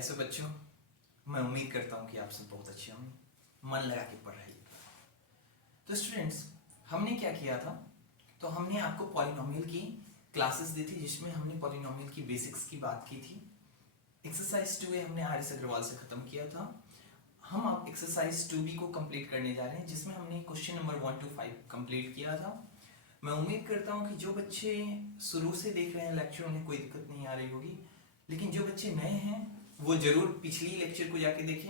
कैसे बच्चों, मैं उम्मीद करता हूँ कि आप सब बहुत अच्छे होंगे, मन लगा के पढ़ रहे हैं। तो स्टूडेंट्स, हमने क्या किया था, तो हमने आपको पॉलिनोमियल की क्लासेस दी थी जिसमें हमने पॉलिनोमियल की बेसिक्स की बात की थी। एक्सरसाइज 2A हमने आर.एस. अग्रवाल से खत्म किया था। हम अब एक्सरसाइज 2B को कंप्लीट करने जा रहे हैं जिसमें हमने क्वेश्चन नंबर 1 to 5 कंप्लीट किया था। मैं उम्मीद करता हूँ कि जो बच्चे शुरू से देख रहे हैं लेक्चर उन्हें कोई दिक्कत नहीं आ रही होगी, लेकिन जो बच्चे नए हैं वो जरूर पिछली लेक्चर को जाके देखें,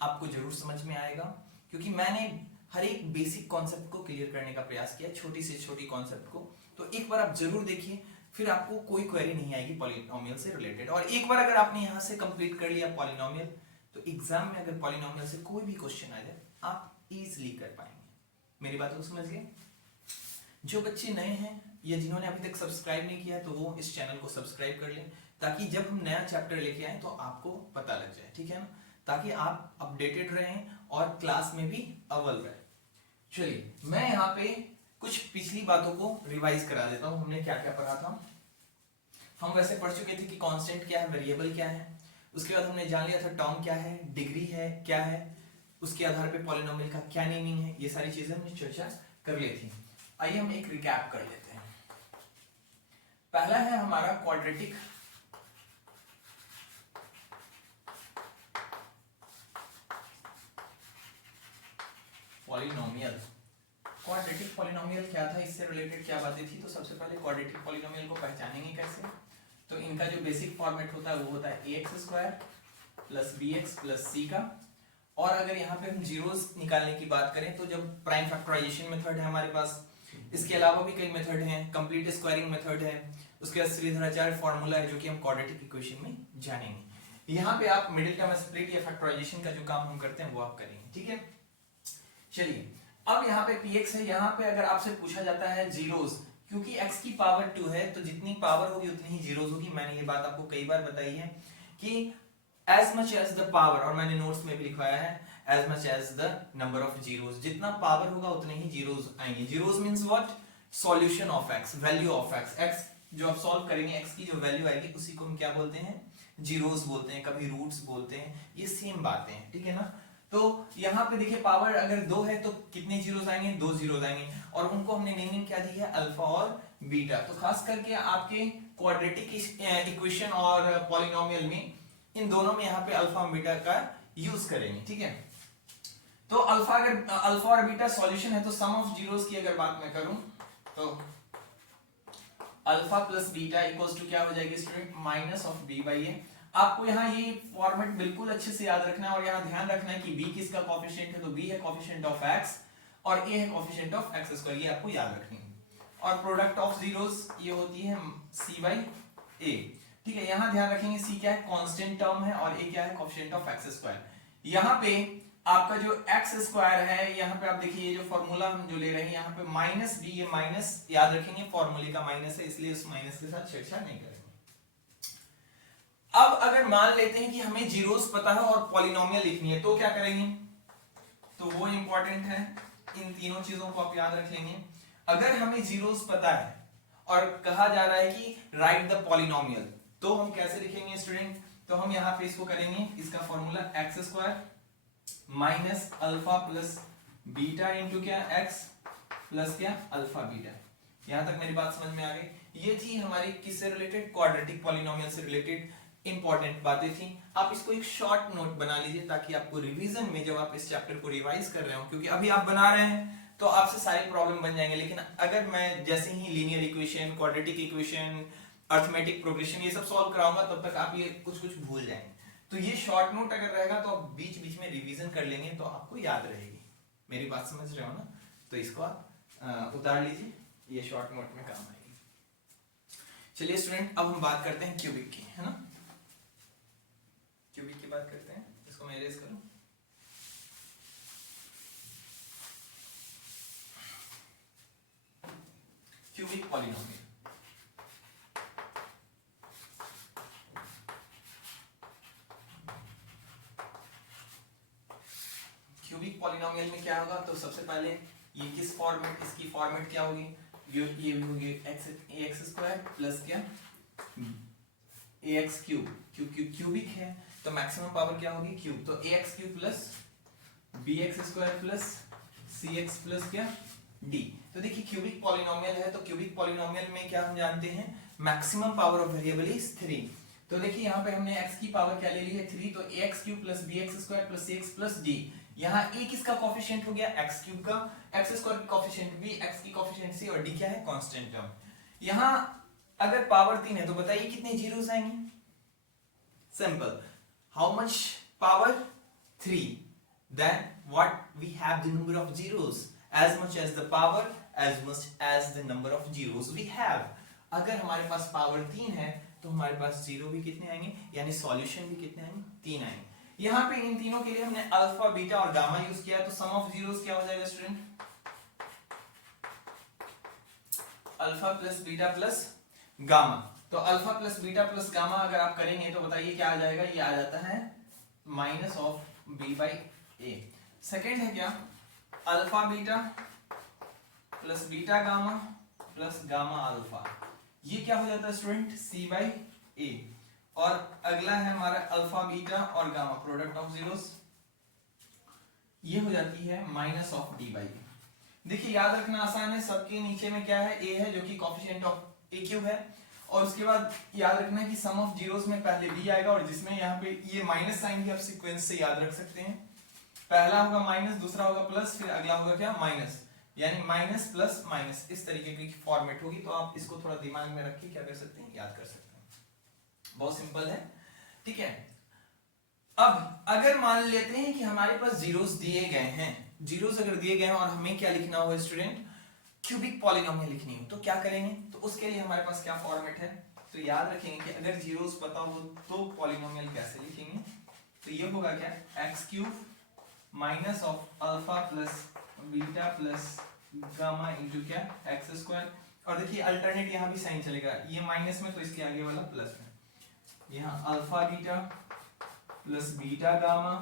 आपको जरूर समझ में आएगा। क्योंकि मैंने हर एक बेसिक कॉन्सेप्ट को क्लियर करने का प्रयास किया, छोटी से छोटी कॉन्सेप्ट को। तो एक बार आप जरूर देखिए, फिर आपको कोई क्वेरी नहीं आएगी पॉलिनोमियल से रिलेटेड। और एक बार अगर आपने यहाँ से कंप्लीट कर लिया पॉलिनोमियल, तो एग्जाम में अगर पॉलिनोमियल से कोई भी क्वेश्चन आ जाए आप इजीली कर पाएंगे। मेरी बात को समझ गए? जो बच्चे नए हैं या जिन्होंने अभी तक सब्सक्राइब नहीं किया तो वो इस चैनल को सब्सक्राइब कर लें, ताकि जब हम नया चैप्टर लेके आए तो आपको पता लग जाए, ठीक है ना, ताकि आप अपडेटेड रहें और क्लास में भी अव्वल रहें। चलिए, मैं यहाँ पे कुछ पिछली बातों को रिवाइज करा देता हूँ। हमने क्या क्या पढ़ा था। हम वैसे पढ़ चुके थे कि कांस्टेंट क्या है, वेरिएबल क्या है। उसके बाद हमने जान लिया था टर्म क्या है, डिग्री है क्या है, उसके आधार पे पॉलिनोमियल का क्या मीनिंग है। ये सारी चीजें हमने चर्चा कर ली थी। आइए हम एक रिकैप कर लेते हैं। पहला है हमारा क्वाड्रेटिक पॉलिनोमियल। क्वाड्रेटिक पॉलिनोमियल क्या था, इससे रिलेटेड क्या बातें थी। तो सबसे पहले क्वाड्रेटिक पॉलिनोमियल को पहचानेंगे कैसे। तो इनका जो बेसिक फॉर्मेट होता है वो होता है ax² plus bx plus c का। और अगर यहाँ पे हम जीरोस निकालने की बात करें तो जब प्राइम फैक्टराइजेशन मेथड है हमारे पास, इसके अलावा भी कई मेथड हैं, कंप्लीट स्क्वायरिंग मेथड है, उसके बाद श्रीधराचार्य फॉर्मूला है जो कि हम क्वाड्रेटिक इक्वेशन में जानेंगे। यहाँ पे आप मिडिल टर्म स्प्लिट या फैक्टराइजेशन का जो काम हम करते हैं वो आप करेंगे, ठीक है। चलिए, अब यहाँ पे px है, यहाँ पे अगर आपसे पूछा जाता है जीरोस, क्योंकि x की पावर 2 है तो जितनी पावर होगी उतनी ही जीरोस होगी। मैंने ये बात आपको कई बार बताई है कि as much as the power, और मैंने नोट्स में भी लिखवाया है as much as the number of zeros, जितना पावर होगा उतने ही जीरोस आएंगे। Zeros means what, solution of x, value of x। x जो आप सॉल्व करेंगे, x की जो वैल्यू आएगी उसी को हम क्या बोलते हैं, जीरोस बोलते हैं, कभी रूट्स बोलते हैं, ये सेम बातें हैं, ठीक है ना। तो यहाँ पे देखिए पावर अगर 2 है तो कितने जीरोस आएंगे, 2 जीरोस आएंगे। और उनको हमने नेमिंग क्या दी है, अल्फा और बीटा। तो खास करके आपके क्वाड्रेटिक इक्वेशन और पॉलिनोमियल में इन दोनों में यहाँ पे अल्फा और बीटा का यूज करेंगे, ठीक है। तो अल्फा और बीटा सॉल्यूशन है, तो सम ऑफ जीरोस की अगर बात मैं करूं तो alpha plus beta equals to क्या हो जाएगी student, minus of B by a. आपको यहाँ ये फॉर्मेट बिल्कुल अच्छे से याद रखना है और यहाँ ध्यान रखना है कि b किसका कोफिशिएंट है, तो b है कोफिशिएंट ऑफ x और a है कोफिशिएंट ऑफ x स्क्वायर, ये आपको याद रखनी है। और प्रोडक्ट ऑफ जीरोस ये होती है c बाई a, ठीक है। यहाँ ध्यान रखेंगे c क्या है, कांस्टेंट टर्म है, और a क्या है, कोफिशिएंट ऑफ x स्क्वायर। यहाँ पे आपका जो x स्क्वायर है, यहाँ पे आप देखिए ये जो फॉर्मूला हम जो ले रहे हैं यहाँ पे माइनस b, ये माइनस याद रखेंगे, फॉर्मूले का माइनस है इसलिए उस माइनस के साथ छेड़छाड़ नहीं करेंगे। अब अगर मान लेते हैं कि हमें जीरोस पता है और पॉलिनोमियल लिखनी है तो क्या करेंगे, तो वो इंपॉर्टेंट है, इन तीनों चीजों को आप याद रख लेंगे। अगर हमें जीरोस पता है और कहा जा रहा है कि राइट द पॉलिनोमियल, तो हम कैसे लिखेंगे स्टूडेंट, तो हम यहाँ पे इसको करेंगे, इसका formula x square minus alpha plus beta into क्या, एक्स प्लस क्या, अल्फा बीटा। यहां तक मेरी बात समझ में आ गई। ये थी हमारी किससे रिलेटेड, क्वाड्रेटिक पॉलिनोमियल से रिलेटेड इंपॉर्टेंट बातें थी। आप इसको एक शॉर्ट नोट बना लीजिए ताकि आपको रिवीजन में जब आप इस चैप्टर को रिवाइज कर रहे हो, क्योंकि अभी आप बना रहे हैं तो आपसे सारे प्रॉब्लम बन जाएंगे, लेकिन अगर मैं जैसे ही linear equation, quadratic equation, arithmetic progression ये सब सॉल्व कराऊंगा तब तक आप ये कुछ कुछ भूल जाएंगे। तो ये शॉर्ट नोट अगर रहेगा तो आप बीच बीच में रिवीजन कर लेंगे तो आपको याद रहेगी। मेरी बात समझ रहे हो ना, तो इसको आप उतार लीजिए, ये शॉर्ट नोट में काम आएगी। चलिए स्टूडेंट, अब हम बात करते हैं क्यूबिक की, है ना। क्यूबिक की बात करते हैं, इसको मैं इरेज करूं। क्यूबिक पॉलिनोमियल, क्यूबिक पॉलिनोमियल में क्या होगा, तो सबसे पहले ये किस फॉर्मेट, इसकी फॉर्मेट क्या होगी, ये होगी एक्स स्क्वायर प्लस क्या, ax क्यूब, क्यूबिक है तो मैक्सिमम पावर क्या होगी क्यूब, तो ax cube plus bx square plus cx plus क्या d। तो देखिए क्यूबिक पॉलिनोमियल है तो क्यूबिक पॉलिनोमियल में क्या हम जानते हैं maximum power of variable is 3। तो देखिए यहाँ पे हमने x की पावर क्या ले ली है 3, तो ax cube plus bx square plus cx plus d। यहाँ a किसका कोफिशिएंट हो गया x क्यूब का, x स्क्वायर की कोफिशिएंट b, x की कोफिशिएंट c और d क्या है कांस्टेंट टर्म। यहाँ अगर पावर 3 है तो बताइए कितने जीरोस आएंगे, simple, how much power 3, then what we have the number of zeros, as much as the power as much as the number of zeros we have। अगर हमारे पास पावर 3 है तो हमारे पास जीरो भी कितने आएंगे, यानी सॉल्यूशन भी कितने आएंगे 3 आएंगे। यहाँ पे इन तीनों के लिए हमने अल्फा बीटा और गामा यूज किया, तो सम ऑफ जीरोस क्या हो जाएगा student, alpha plus beta plus gamma. तो alpha plus beta plus gamma अगर आप करेंगे तो बताइए क्या आ जाएगा, ये आ जाता है minus of B by A. Second है क्या alpha beta plus beta gamma plus gamma alpha, ये क्या हो जाता है स्टूडेंट सी बाई ए। और अगला है हमारा अल्फा बीटा और गामा प्रोडक्ट ऑफ जीरोस, ये हो जाती है माइनस ऑफ डी बाई ए। देखिए याद रखना आसान है, सबके नीचे में क्या है ए है जो कि कोफिशिएंट ऑफ ए क्यूब है, और उसके बाद याद रखना है कि सम ऑफ जीरोस में पहले बी आएगा, और जिसमें यहाँ पे ये माइनस साइन भी आप सीक्वेंस से याद रख सकते हैं, पहला होगा माइनस, दूसरा होगा प्लस, फिर अगला होगा क्या माइनस, यानी माइनस प्लस माइनस, इस तरीके की फॉर्मेट होगी। तो आप इसको थोड़ा दिमाग में रख के क्या कर सकते हैं, याद कर सकते हैं, बहुत सिंपल है, ठीक है। अब अगर मान लेते हैं कि हमारे पास जीरोस दिए गए हैं, जीरोस अगर दिए गए हैं और हमें क्या लिखना होगा स्टूडेंट, क्यूबिक पॉलिनोमियल लिखनी हो, तो क्या करेंगे, तो उसके लिए हमारे पास क्या फॉर्मेट है, तो याद रखेंगे कि अगर जीरोस पता हो तो पॉलिनोमियल कैसे लिखेंगे, तो ये होगा क्या x cube minus of alpha plus beta plus gamma into क्या एक्स स्क्वायर। और देखिए अल्टरनेट यहाँ भी साइन चलेगा, ये माइनस में तो इसके आगे वाला प्लस में, यहाँ alpha beta plus beta gamma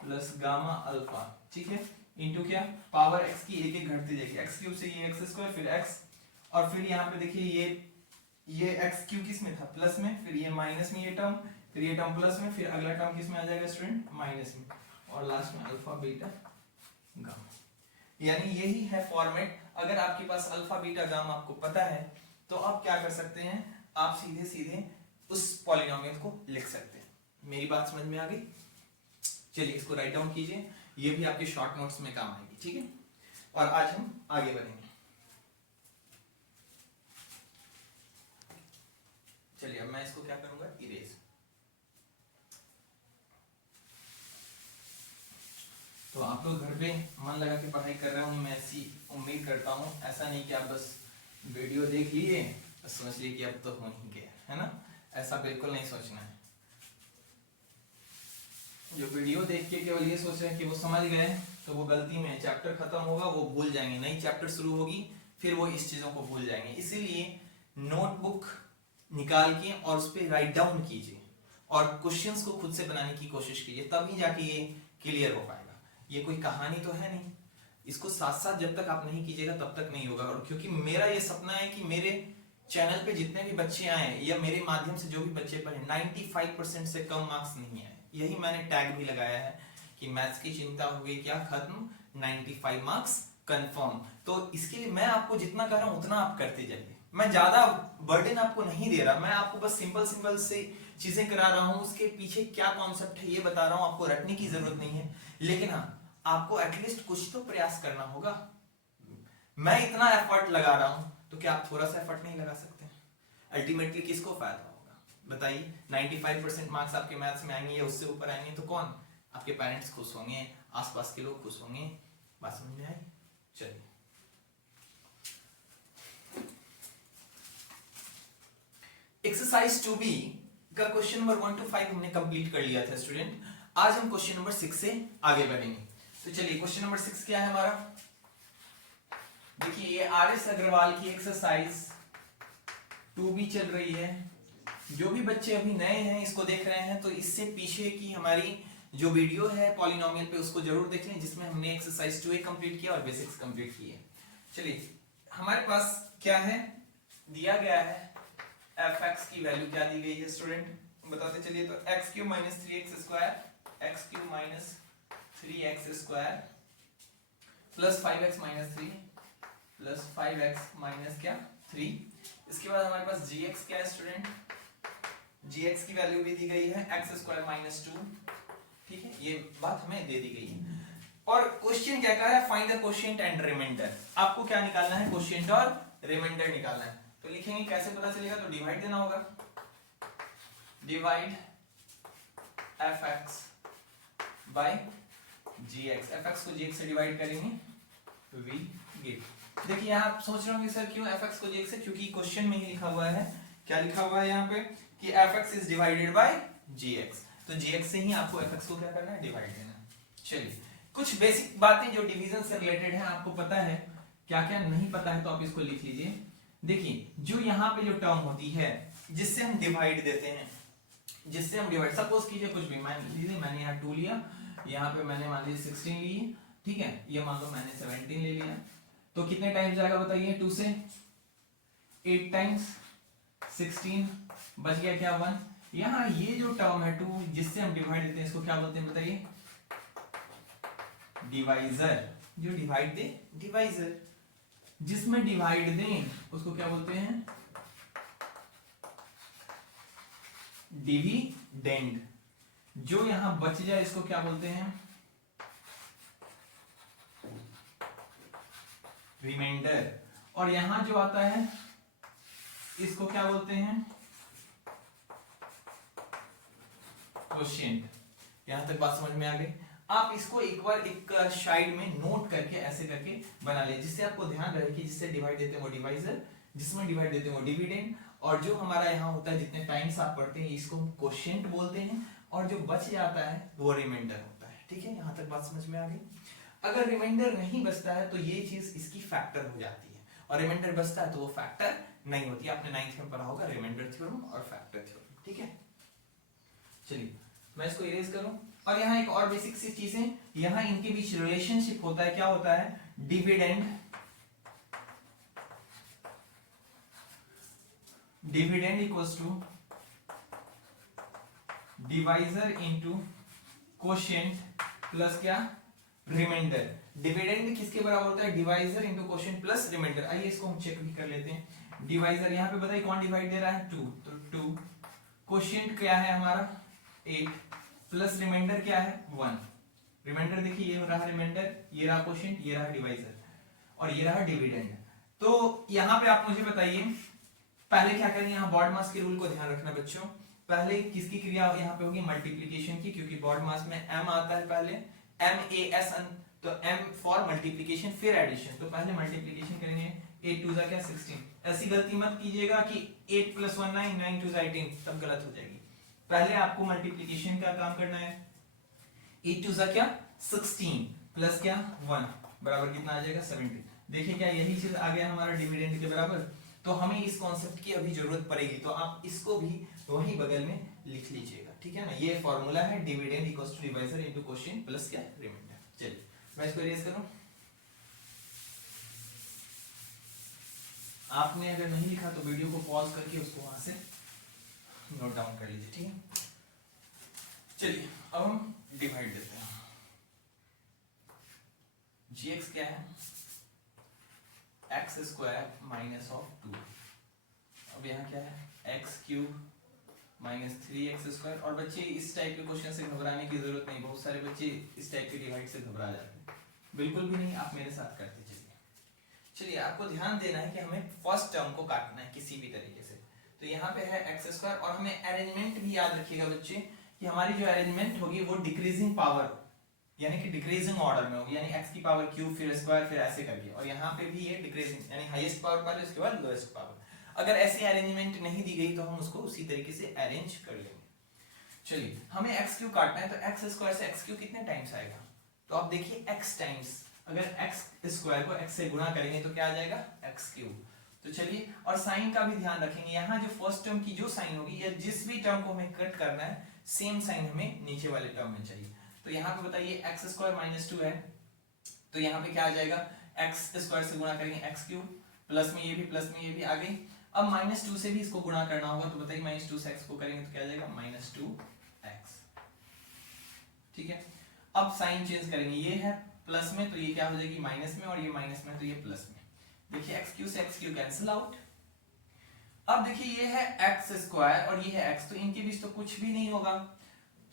plus gamma alpha, ठीक है, इंटू क्या पावर x की एक एक घटती जाएगी, एक्स क्यूब से ये एक्स स्क्वायर फिर x, और फिर यहाँ पे देखिए ये x क्यूब किस में था प्लस में, फिर ये माइनस में ये टर्म, फिर ये टर्म प्लस में, फिर अगला टर्म किस में आ जाएगा स्टूडेंट माइनस में, और लास्ट में अल्फा बीटा गामा। यानी यही है फॉर्मेट। अगर आपके पास अल्फा बीटा गामा आपको पता है तो आप क्या कर सकते हैं, आप सीधे सीधे उस पॉलिनोमियल को लिख सकते हैं। मेरी बात समझ में आ गई, चलिए इसको राइट डाउन कीजिए, ये भी आपके शॉर्ट नोट्स में काम आएगी, ठीक है। और आज हम आगे बढ़ेंगे, चलिए अब मैं इसको क्या करूंगा इरेज। तो आप लोग घर पे मन लगा के पढ़ाई कर रहे होंगे, मैं ऐसी उम्मीद करता हूँ। ऐसा नहीं कि आप बस वीडियो देख लिए बस समझ लिए कि अब तो हो ही गया, है ना, ऐसा बिल्कुल नहीं सोचना है। जो वीडियो देख के केवल ये सोच रहे हैं कि वो समझ गए तो वो गलती में, चैप्टर खत्म होगा वो भूल जाएंगे, नई चैप्टर शुरू होगी फिर वो इस चीजों को भूल जाएंगे। इसीलिए नोटबुक निकाल के और उस पर राइट डाउन कीजिए और क्वेश्चंस को खुद से बनाने की कोशिश कीजिए, तभी जाके ये क्लियर हो पाएगा। ये कोई कहानी तो है नहीं, इसको साथ साथ जब तक आप नहीं कीजिएगा तब तक नहीं होगा। और क्योंकि मेरा ये सपना है कि मेरे चैनल पे जितने भी बच्चे आए या मेरे माध्यम से जो भी बच्चे पढ़े 95% से कम मार्क्स नहीं आए, यही मैंने टैग भी लगाया है कि मैथ्स की चिंता हो गई क्या खत्म, 95 मार्क्स कंफर्म। तो इसके लिए मैं आपको जितना कर रहा हूं उतना आप करते जाइए, मैं ज्यादा बर्डन आपको नहीं दे रहा, मैं आपको बस सिंपल से चीजें करा रहा हूं, उसके पीछे क्या कॉन्सेप्ट है ये बता रहा हूं, आपको रटने की जरूरत नहीं है, लेकिन हाँ आपको एटलीस्ट कुछ तो प्रयास करना होगा। मैं इतना एफर्ट लगा रहा हूं तो क्या आप थोड़ा सा एफर्ट नहीं लगा सकते? अल्टीमेटली किसको फायदा होगा बताइए? 95% मार्क्स आपके मैथ्स में आएंगे या उससे ऊपर आएंगे तो कौन? आपके पेरेंट्स खुश होंगे, आसपास के लोग खुश होंगे। बात समझ में आई? चलिए एक्सरसाइज 2B का क्वेश्चन नंबर 1 to 5 हमने कंप्लीट कर लिया था स्टूडेंट। आज हम क्वेश्चन नंबर 6 से आगे बढ़ेंगे। तो चलिए क्वेश्चन नंबर 6 क्या है हमारा, देखिए ये RS अग्रवाल की एक्सरसाइज 2B चल रही है। जो भी बच्चे अभी नए हैं इसको देख रहे हैं तो इससे पीछे की हमारी जो वीडियो है पॉलिनोमियल पे उसको जरूर देख लें, जिसमें हमने एक्सरसाइज 2A कंप्लीट किया और बेसिक्स कंप्लीट किए। चलिए हमारे पास क्या है, दिया गया है fx x की वैल्यू क्या दी गई है स्टूडेंट, बताते चलिए। तो x cube minus 3x square, x cube minus 3x square plus 5x minus 3 plus 5x minus क्या 3। इसके बाद हमारे पास gx क्या है स्टूडेंट, gx की वैल्यू भी दी गई है x स्क्वायर माइनस 2, ठीक है, ये बात हमें दे दी गई है। और क्वेश्चन क्या कह रहा है, find the quotient and remainder. आपको क्या निकालना है, क्वोशिएंट और रिमाइंडर निकालना है। तो लिखेंगे कैसे पता चलेगा, तो डिवाइड देना होगा, divide fx by gx, fx को gx से डिवाइड करेंगे v गेट। देखिए आप सोच रहे होंगे सर क्यों fx को gx से, क्योंकि क्वेश्चन में ही लिखा हुआ है, क्या लिखा हुआ है यहाँ पे कि fx is divided by gx, तो gx से ही आपको fx को क्या करना है, डिवाइड देना है। चलिए कुछ बेसिक बातें जो डिवीजन से रिलेटेड है आपको पता है, क्या क्या नहीं पता है तो आप इसको लिख लीजिए। देखिए जो यहाँ पे जो टर्म होती है जिससे हम डिवाइड देते हैं, जिससे हम डिवाइड, सपोज कीजिए कुछ भी मान लीजिए, मैंने यहाँ 2 लिया, यहाँ पे मैंने मान लीजिए 16 ली, ठीक है, ये मान लो मैंने 17 ले लिया, तो कितने टाइम्स जाएगा बताइए, 2 से 8 टाइम्स 16, बच गया क्या 1। यहाँ ये जो टर्म है 2 जिससे हम डिवाइड देते हैं इसको क्या बोलते हैं बताइए, डिवाइजर। जो डिवाइड दे डिवाइजर, जिसमें डिवाइड दें उसको क्या बोलते हैं, डिविडेंड। जो यहां बच जाए इसको क्या बोलते हैं, रिमाइंडर। और यहां जो आता है इसको क्या बोलते हैं, क्वोशिएंट। यहां तक बात समझ में आ गई। आप इसको एक बार एक साइड में नोट करके ऐसे करके बना ले, जिससे आपको ध्यान रहे कि जिससे डिवाइड देते हैं वो डिवाइजर, जिसमें डिवाइड देते हैं वो डिविडेंड, और जो हमारा यहाँ होता है जितने टाइम्स आप पढ़ते हैं इसको हम क्वोशिएंट बोलते हैं, और जो बच जाता है वो रिमाइंडर होता है। ठीक है, यहाँ तक बात समझ में आ गई। अगर रिमाइंडर नहीं बचता है तो ये चीज इसकी फैक्टर हो जाती है, और रिमाइंडर बचता है तो वो फैक्टर नहीं होती। आपने 9th में पढ़ा होगा रिमाइंडर थ्योरम और फैक्टर थ्योरम। ठीक है, चलिए मैं इसको इरेज करूं। और यहाँ एक और बेसिक सी चीज है, यहाँ इनके बीच रिलेशनशिप होता है, क्या होता है, dividend, dividend equals to divisor into quotient plus क्या, रिमाइंडर। डिविडेंड किसके बराबर होता है, divisor into quotient plus remainder. आइए इसको हम चेक भी कर लेते हैं। डिवाइजर यहाँ पे बताइए कौन डिवाइड दे रहा है, 2, तो 2, क्वोशिएंट क्या है हमारा 8, प्लस रिमाइंडर क्या है 1। रिमाइंडर देखिए ये रहा रिमाइंडर, ये रहा क्वोशिएंट, ये रहा डिवाइजर, और ये रहा डिविडेंड। तो यहाँ पे आप मुझे बताइए पहले क्या करेंगे, यहाँ बॉड मास के रूल को ध्यान रखना बच्चों। पहले किसकी क्रिया यहाँ पे होगी, मल्टीप्लिकेशन की, क्योंकि बॉड मास में m आता है पहले, MAS, तो m फॉर मल्टीप्लिकेशन फिर एडिशन, तो पहले मल्टीप्लिकेशन करेंगे, 8 2 क्या 16। ऐसी गलती मत कीजिएगा कि 8 + 1 9 9 2 18, तब गलत हो जाएगी। पहले आपको मल्टीप्लिकेशन का काम करना है, 8 2 क्या 16 प्लस क्या 1 बराबर कितना आ जाएगा 17। देखिए क्या यही चीज आ गया हमारा डिविडेंड के बराबर। तो हमें इस कॉन्सेप्ट की अभी जरूरत पड़ेगी, तो आप इसको भी वही बगल में लिख लीजिएगा। ठीक है ना, ये फॉर्मूला है dividend equals to divisor into quotient plus क्या रिमाइंडर। चलिए मैं इसको इरेज करूं। आपने अगर नहीं लिखा तो वीडियो को पॉज करके उसको वहां से नोट डाउन कर लीजिए। ठीक है, चलिए अब हम डिवाइड देते हैं। gx क्या है, x स्क्वायर माइनस ऑफ 2। अब यहाँ क्या है, x cube minus 3x square. और बच्चे इस टाइप के क्वेश्चन से घबराने की जरूरत नहीं, बहुत सारे बच्चे इस टाइप के डिवाइड से घबरा जाते हैं, बिल्कुल भी नहीं, आप मेरे साथ करते चलिए। चलिए आपको ध्यान देना है कि हमें फर्स्ट टर्म को काटना है किसी भी तरीके से। तो यहाँ पे है x स्क्वायर, और हमें अरेंजमेंट भी याद रखिएगा बच्चे कि हमारी जो अरेंजमेंट होगी वो डिक्रीजिंग पावर यानी कि डिक्रीजिंग ऑर्डर में होगी, यानी x की पावर क्यूब फिर स्क्वायर फिर ऐसे करके, और यहाँ पे भी ये डिक्रीजिंग यानी हाईएस्ट पावर पहले उसके बाद लोएस्ट पावर। अगर ऐसी अरेंजमेंट नहीं दी गई तो हम उसको उसी तरीके से अरेंज कर लेंगे। चलिए हमें x क्यूब काटना है, तो x स्क्वायर से x क्यूब कितने टाइम्स आएगा, तो आप देखिए x टाइम्स, अगर x स्क्वायर को x से गुणा करेंगे तो क्या आ जाएगा x क्यूब। तो चलिए, और साइन का भी ध्यान रखेंगे, यहाँ जो फर्स्ट टर्म की जो साइन होगी या जिस भी टर्म को हमें कट करना है सेम साइन हमें नीचे वाले टर्म में चाहिए। तो यहाँ पे बताइए x स्क्वायर माइनस 2 है, तो यहाँ पे क्या आ जाएगा, x स्क्वायर से गुणा करेंगे x क्यूब, प्लस में ये भी आ गई, अब -2 से भी इसको गुणा करना होगा, तो बताइए -2 से x को करेंगे तो क्या आ जाएगा -2x। ठीक है, अब साइन चेंज करेंगे, ये है प्लस में तो ये क्या हो जाएगी माइनस में, और ये माइनस में तो ये प्लस में। देखिए x क्यू से x क्यू कैंसिल आउट। अब देखिए ये है एक्स स्क्वायर और ये है x, तो इनके बीच तो कुछ भी नहीं होगा,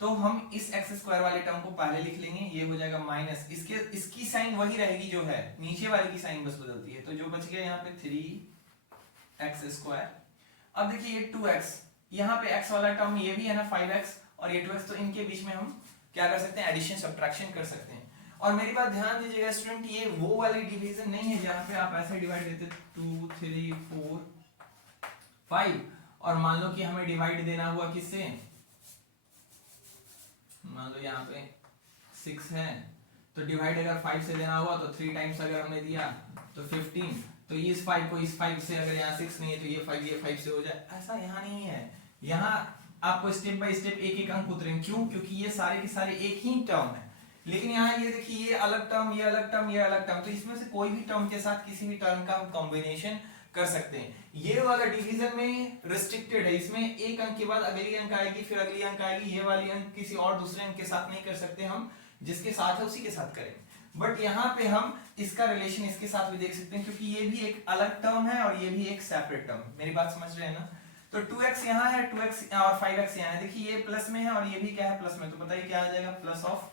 तो हम इस एक्स स्क्वायर वाले टर्म को पहले लिख लेंगे, ये हो जाएगा माइनस, इसकी साइन वही रहेगी जो है, नीचे वाले की साइन बस बदलती है, तो जो बच गया यहाँ पे 3x स्क्वायर। अब देखिए ये 2x, यहाँ पे x वाला टर्म ये भी है ना 5x, और ये 2x, तो इनके बीच में हम क्या कर सकते हैं, एडिशन सब्ट्रैक्शन कर सकते हैं। और मेरी बात ध्यान दीजिएगा स्टूडेंट, ये वो वाली डिवीजन नहीं है जहाँ पे आप ऐसे डिवाइड देते 2 3 4 5, और मान लो कि हमें डिवाइड देना हुआ किससे, मान लो यहाँ पे 6 है, तो डिवाइड अगर 5 से देना हुआ तो 3 टाइम्स अगर हमने दिया तो 15, तो इस 5 को इस 5 से, अगर यहाँ 6 नहीं है तो ये 5 से हो जाए, ऐसा यहाँ नहीं है। यहाँ आपको स्टेप बाय स्टेप एक एक अंक उतरेंगे, क्यों, क्योंकि ये सारे के सारे एक ही टर्म है। लेकिन यहाँ ये देखिए ये अलग टर्म, ये अलग टर्म, ये अलग टर्म, तो इसमें से कोई भी टर्म के साथ किसी भी टर्म का हम कॉम्बिनेशन कर सकते हैं। ये वाला डिवीजन में रिस्ट्रिक्टेड है, इसमें एक अंक के बाद अगली अंक आएगी, फिर अगली अंक आएगी, ये वाली अंक किसी और दूसरे अंक के साथ नहीं कर सकते, हम जिसके साथ है उसी के साथ करेंगे। बट यहाँ पे हम इसका रिलेशन इसके साथ भी देख सकते हैं, क्योंकि ये भी एक अलग टर्म है और ये भी एक सेपरेट टर्म है। मेरी बात समझ रहे हैं ना। तो 2x यहाँ है, 2x और 5x यहाँ है, देखिए ये प्लस में है और ये भी क्या है, प्लस में, तो बताइए क्या आ जाएगा, प्लस ऑफ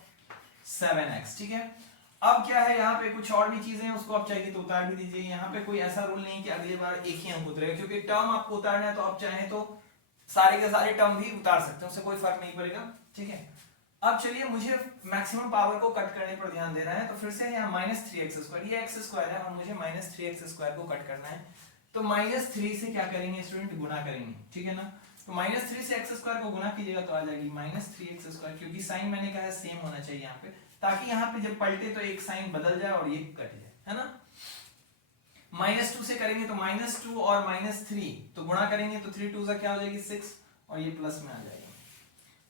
7x। ठीक है, अब क्या है, यहाँ पे कुछ और भी चीजें हैं, उसको आप चाहिए तो उतार भी दीजिए। यहाँ पे कोई ऐसा रूल नहीं कि अगली बार एक ही अंक उतरेगा, क्योंकि टर्म आपको उतारना है तो आप चाहें तो सारे के सारे टर्म भी उतार सकते हैं, उससे कोई फर्क नहीं पड़ेगा। ठीक है, अब चलिए मुझे मैक्सिमम पावर को कट करने पर ध्यान देना है, तो फिर से यहाँ -3x², ये x स्क्वायर है और मुझे -3x² को कट करना है, तो -3 से क्या करेंगे स्टूडेंट, गुना करेंगे। ठीक है ना, तो -3 से x² को गुना कीजिएगा तो आ जाएगी -3x², क्योंकि साइन मैंने कहा सेम होना चाहिए यहाँ पे, ताकि यहाँ पे जब पलटे तो एक साइन बदल जाए और ये कट जाए, है ना। -2 से करेंगे तो -2 और -3, तो गुणा करेंगे तो 3 2 क्या हो जाएगी 6, और ये प्लस में आ जाएगा।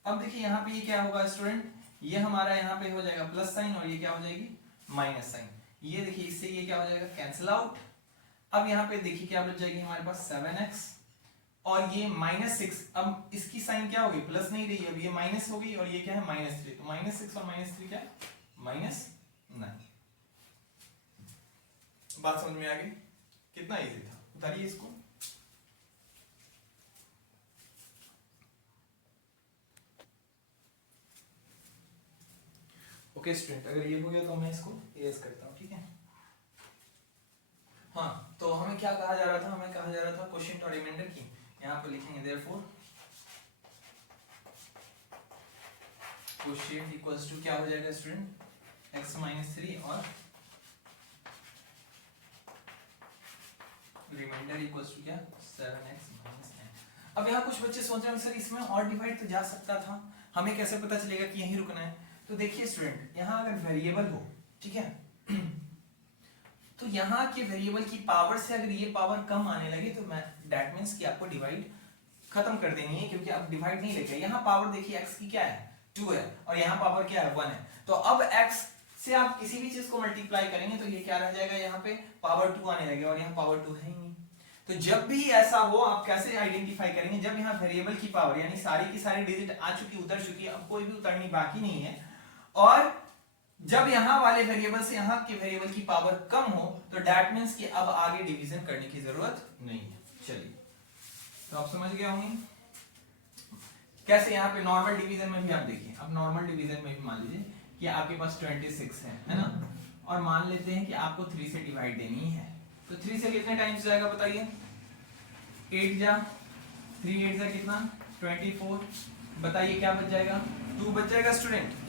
अब देखिए यहाँ पे ये क्या होगा स्टूडेंट, ये हमारा यहाँ पे हो जाएगा प्लस साइन और ये क्या हो जाएगी माइनस साइन। ये देखिए इससे ये क्या हो जाएगा, कैंसिल आउट। अब यहाँ पे देखिए क्या बच जाएगी हमारे पास 7x, और ये -6, अब इसकी साइन क्या होगी, प्लस नहीं रही, अब ये माइनस होगी, और ये क्या है -3, तो -6 और -3 क्या, -9। बात समझ में आ गई, कितना इजी था, उतारिए इसको। ओके स्टूडेंट, अगर ये हो गया तो मैं इसको इरेज करता हूँ। ठीक है, हाँ, तो हमें क्या कहा जा रहा था, हमें कहा जा रहा था क्वोशिएंट और रिमाइंडर की, यहाँ पे लिखेंगे देयरफॉर क्वोशिएंट इक्वल्स टू क्या हो जाएगा स्टूडेंट, x - 3 और रिमाइंडर इक्वल्स टू क्या 7x - 9। अब यहाँ कुछ बच्चे सोच रहे हैं सर इसमें और डिवाइड तो जा सकता था, हमें कैसे पता चलेगा कि यहीं रुकना है। तो देखिए स्टूडेंट, यहाँ अगर वेरिएबल हो, ठीक है, तो यहाँ के वेरिएबल की पावर से अगर ये पावर कम आने लगे तो दैट मींस कि आपको डिवाइड खत्म कर देनी है, क्योंकि आप डिवाइड नहीं लेके, यहाँ पावर देखिए x की क्या है 2 है, और यहाँ पावर क्या है 1 है, तो अब x से आप किसी भी चीज को मल्टीप्लाई करेंगे तो ये क्या रह जाएगा, यहाँ पे पावर 2 आने लगेगा, और यहाँ पावर 2 है ही नहीं। तो जब भी ऐसा हो आप कैसे आइडेंटिफाई करेंगे, जब यहाँ वेरिएबल की पावर यानी सारी की सारी डिजिट आ चुकी, उतर चुकी, अब कोई भी उतरनी बाकी नहीं है, और जब यहाँ वाले वेरिएबल से यहाँ के वेरिएबल की पावर कम हो, तो दैट मींस कि अब आगे डिवीजन करने की जरूरत नहीं है। चलिए, तो आप समझ गए होंगे कैसे। यहाँ पे नॉर्मल डिवीजन में भी आप देखिए, अब नॉर्मल डिवीजन में भी मान लीजिए कि आपके पास 26 है ना, और मान लेते हैं कि आपको 3 से डिवाइड देनी है, तो 3 से कितने टाइम्स जाएगा बताइए, 8 जा 3 8 जा कितना 24, बताइए क्या बच जाएगा, 2 बच जाएगा स्टूडेंट।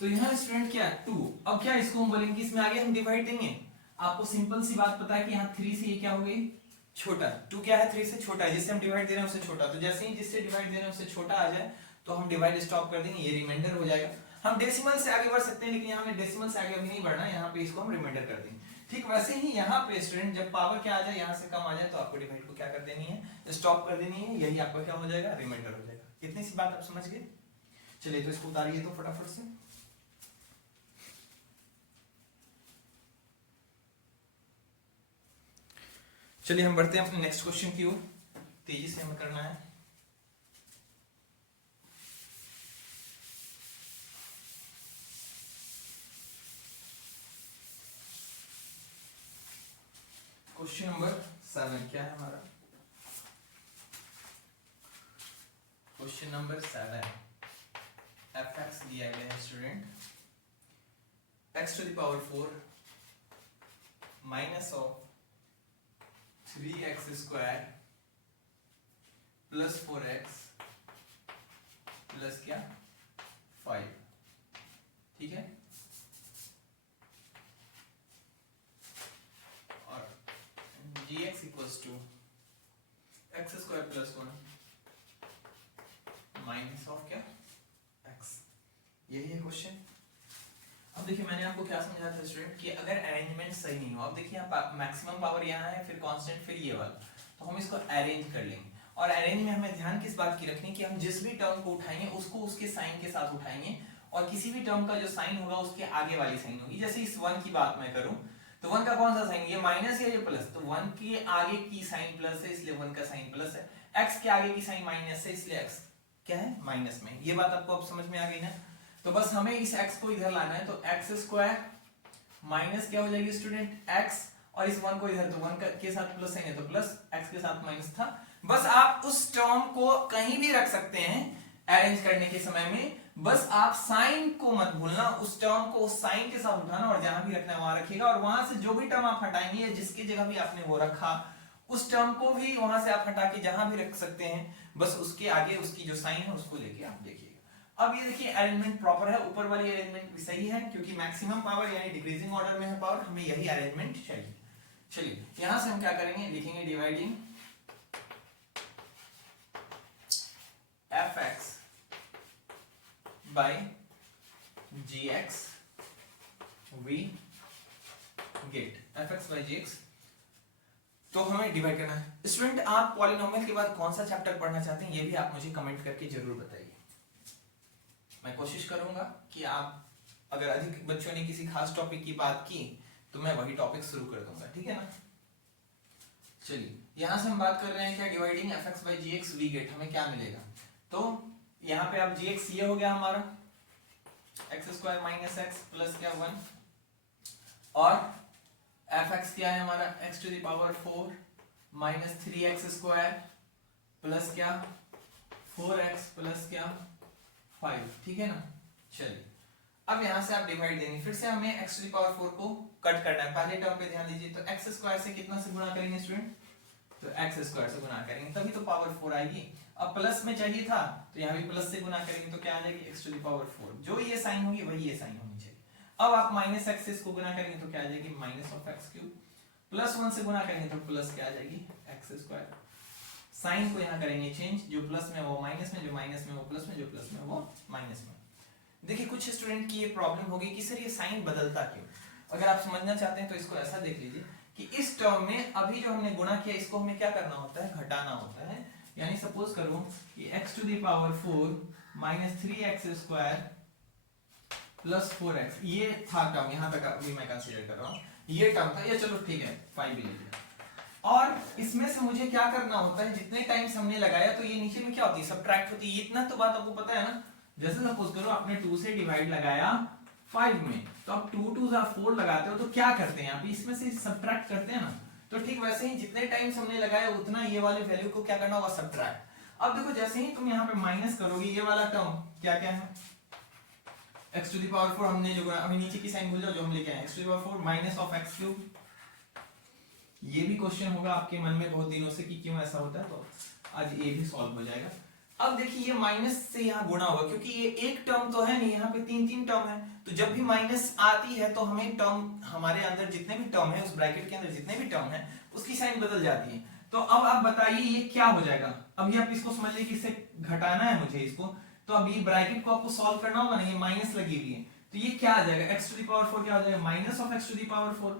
तो यहाँ स्टूडेंट क्या है 2, अब क्या इसको हम बोलेंगे इसमें आगे हम डिवाइड देंगे। आपको सिंपल सी बात पता है कि यहाँ 3 से ये क्या हो गई छोटा, 2 क्या है 3 से छोटा है, जिससे हम डिवाइड दे रहे हैं उससे छोटा, तो जैसे ही जिससे डिवाइड दे रहे हैं उससे छोटा आ जाए तो हम डिवाइड स्टॉप कर देंगे, ये रिमाइंडर हो जाएगा। हम डेसिमल से आगे बढ़ सकते हैं, लेकिन यहाँ हमें डेसिमल से आगे अभी नहीं बढ़ना है, यहाँ पे इसको हम रिमाइंडर कर देंगे। ठीक वैसे ही यहाँ पे स्टूडेंट जब पावर क्या आ जाए यहाँ से कम आ जाए तो आपको डिवाइड को क्या कर देनी है, स्टॉप कर देनी है, यही आपका क्या हो जाएगा रिमाइंडर हो जाएगा। इतनी सी बात आप समझ गए। चलिए तो इसको उतारिए तो फटाफट से। चलिए हम बढ़ते हैं अपने नेक्स्ट क्वेश्चन की ओर, तेजी से हमें करना है। क्वेश्चन नंबर 7 क्या है हमारा? क्वेश्चन नंबर 7 fx दिया गया है student, x to the power 4 minus of 3x square plus 4x plus क्या 5, ठीक है। और gx equals to x square plus 1 minus of क्या x, यही है क्वेश्चन। अब देखिए मैंने आपको क्या समझाया था स्टूडेंट कि अगर अरेंजमेंट सही नहीं हो, अब देखिए आप मैक्सिमम पावर यहाँ है, फिर कांस्टेंट, फिर ये वाला, तो हम इसको अरेंज कर लेंगे। और अरेंज में हमें ध्यान किस बात की रखनी कि हम जिस भी टर्म को उठाएंगे उसको उसके साइन के साथ उठाएंगे, और किसी भी टर्म का जो साइन होगा उसके आगे वाली साइन होगी। जैसे इस 1 की बात मैं करूं तो 1 का कौन सा साइन, ये माइनस या ये प्लस, तो 1 के आगे की साइन प्लस है इसलिए 1 का साइन प्लस है, x के आगे की साइन माइनस है इसलिए x क्या है माइनस में। ये बात आपको अब समझ में आ गई ना? तो बस हमें इस x को इधर लाना है, तो x स्क्वायर माइनस क्या हो जाएगी स्टूडेंट x, और इस 1 को इधर, तो 1 के साथ प्लस है तो प्लस, x के साथ माइनस था। बस आप उस टर्म को कहीं भी रख सकते हैं अरेंज करने के समय में, बस आप साइन को मत भूलना, उस टर्म को उस साइन के साथ उठाना और जहां भी रखना है वहां रखिएगा, और वहां से जो भी टर्म आप हटाएंगे, जिसकी जगह भी आपने वो रखा उस टर्म को भी वहां से आप हटा के जहां भी रख सकते हैं, बस उसके आगे उसकी जो साइन है उसको लेके आप देखिएगा। अब ये देखिए अरेंजमेंट प्रॉपर है, ऊपर वाली अरेंजमेंट भी सही है क्योंकि मैक्सिमम पावर यानी डिक्रीजिंग ऑर्डर में है पावर, हमें यही अरेंजमेंट चाहिए। चलिए यहां से हम क्या करेंगे, लिखेंगे dividing fx by gx we get fx by gx, तो हमें डिवाइड करना है। स्टूडेंट आप पॉलिनोमियल के बाद कौन सा चैप्टर पढ़ना चाहते हैं ये भी आप मुझे कमेंट करके जरूर बताइए। मैं कोशिश करूंगा कि आप अगर अधिक बच्चों ने किसी खास टॉपिक की बात की तो मैं वही टॉपिक शुरू कर दूंगा, ठीक है ना? चलिए यहां से हम बात कर रहे हैं क्या, dividing fx by gx we get, हमें क्या मिलेगा, तो यहाँ पे आप gx ये हो गया हमारा x square minus x plus क्या 1, और fx क्या है हमारा x to the power 4 minus 3x square plus क्या 4x प्लस क्या 5, ठीक है ना? चलिए अब यहाँ से आप डिवाइड देंगे, फिर से हमें x टू द पावर 4 को कट करना है। पहले टर्म पे ध्यान दीजिए, तो x स्क्वायर से कितना से गुणा करेंगे स्टूडेंट, तो x स्क्वायर से गुणा करेंगे तभी तो पावर 4 आएगी। अब प्लस में चाहिए था तो यहाँ भी प्लस से गुना करेंगे तो क्या आ जाएगी x टू द पावर 4, जो ये साइन होगी वही ये साइन होनी चाहिए। अब आप माइनस x से इसको गुना करेंगे तो क्या आ जाएगी minus of x cube, plus 1 से गुना करेंगे तो प्लस क्या आ जाएगी x स्क्वायर। साइन को यहाँ करेंगे चेंज, जो प्लस में वो माइनस में, जो माइनस में वो प्लस में, जो प्लस में वो माइनस में। देखिए कुछ स्टूडेंट की ये प्रॉब्लम होगी कि सर ये साइन बदलता क्यों। अगर आप समझना चाहते हैं तो इसको ऐसा देख लीजिए कि इस टर्म में अभी जो हमने गुणा किया इसको हमें क्या करना होता है, घटाना होता है। यानी सपोज करो कि x to the power 4 minus 3x square plus 4x, ये था टर्म, यहां तक अभी मैं कंसीडर कर रहा हूं, ये टर्म था, ये चलो ठीक है 5 भी ले लिया। और इसमें से मुझे क्या करना होता है, जितने टाइम्स हमने लगाया तो ये नीचे में क्या होती है सब्ट्रैक्ट होती है, इतना तो बात आपको पता है ना। जैसे सपोज करो आपने 2 से डिवाइड लगाया 5 में, तो आप 2 2 4 लगाते हो तो क्या करते हैं आप इसमें से सब्ट्रैक्ट करते हैं ना, तो ठीक वैसे ही जितने टाइम्स हमने लगाया उतना ये वाले वैल्यू को क्या करना होगा सब्ट्रैक्ट। अब देखो जैसे ही तुम यहाँ पे माइनस करोगे ये वाला टर्म क्या क्या है, x टू द पावर 4 हमने जो अभी नीचे की साइन भूल जाओ जो हम लेके आए x to the power 4 minus of x cube. ये भी क्वेश्चन होगा आपके मन में बहुत दिनों से कि क्यों ऐसा होता है, तो आज ये भी सॉल्व हो जाएगा। अब देखिए ये माइनस से यहाँ गुणा होगा क्योंकि ये एक टर्म तो है नहीं, यहाँ पे 3 टर्म है, तो जब भी माइनस आती है तो हमें टर्म हमारे अंदर जितने भी टर्म है उस ब्रैकेट के अंदर जितने भी टर्म है उसकी साइन बदल जाती है। तो अब आप बताइए ये क्या हो जाएगा। अब ये आप इसको समझ लीजिए कि इसे घटाना है मुझे इसको, तो अब ये ब्रैकेट को आपको सॉल्व करना होगा ना, ये माइनस लगी हुई है तो ये क्या आ जाएगा x टू द पावर 4 क्या हो जाएगा minus of x to the power 4।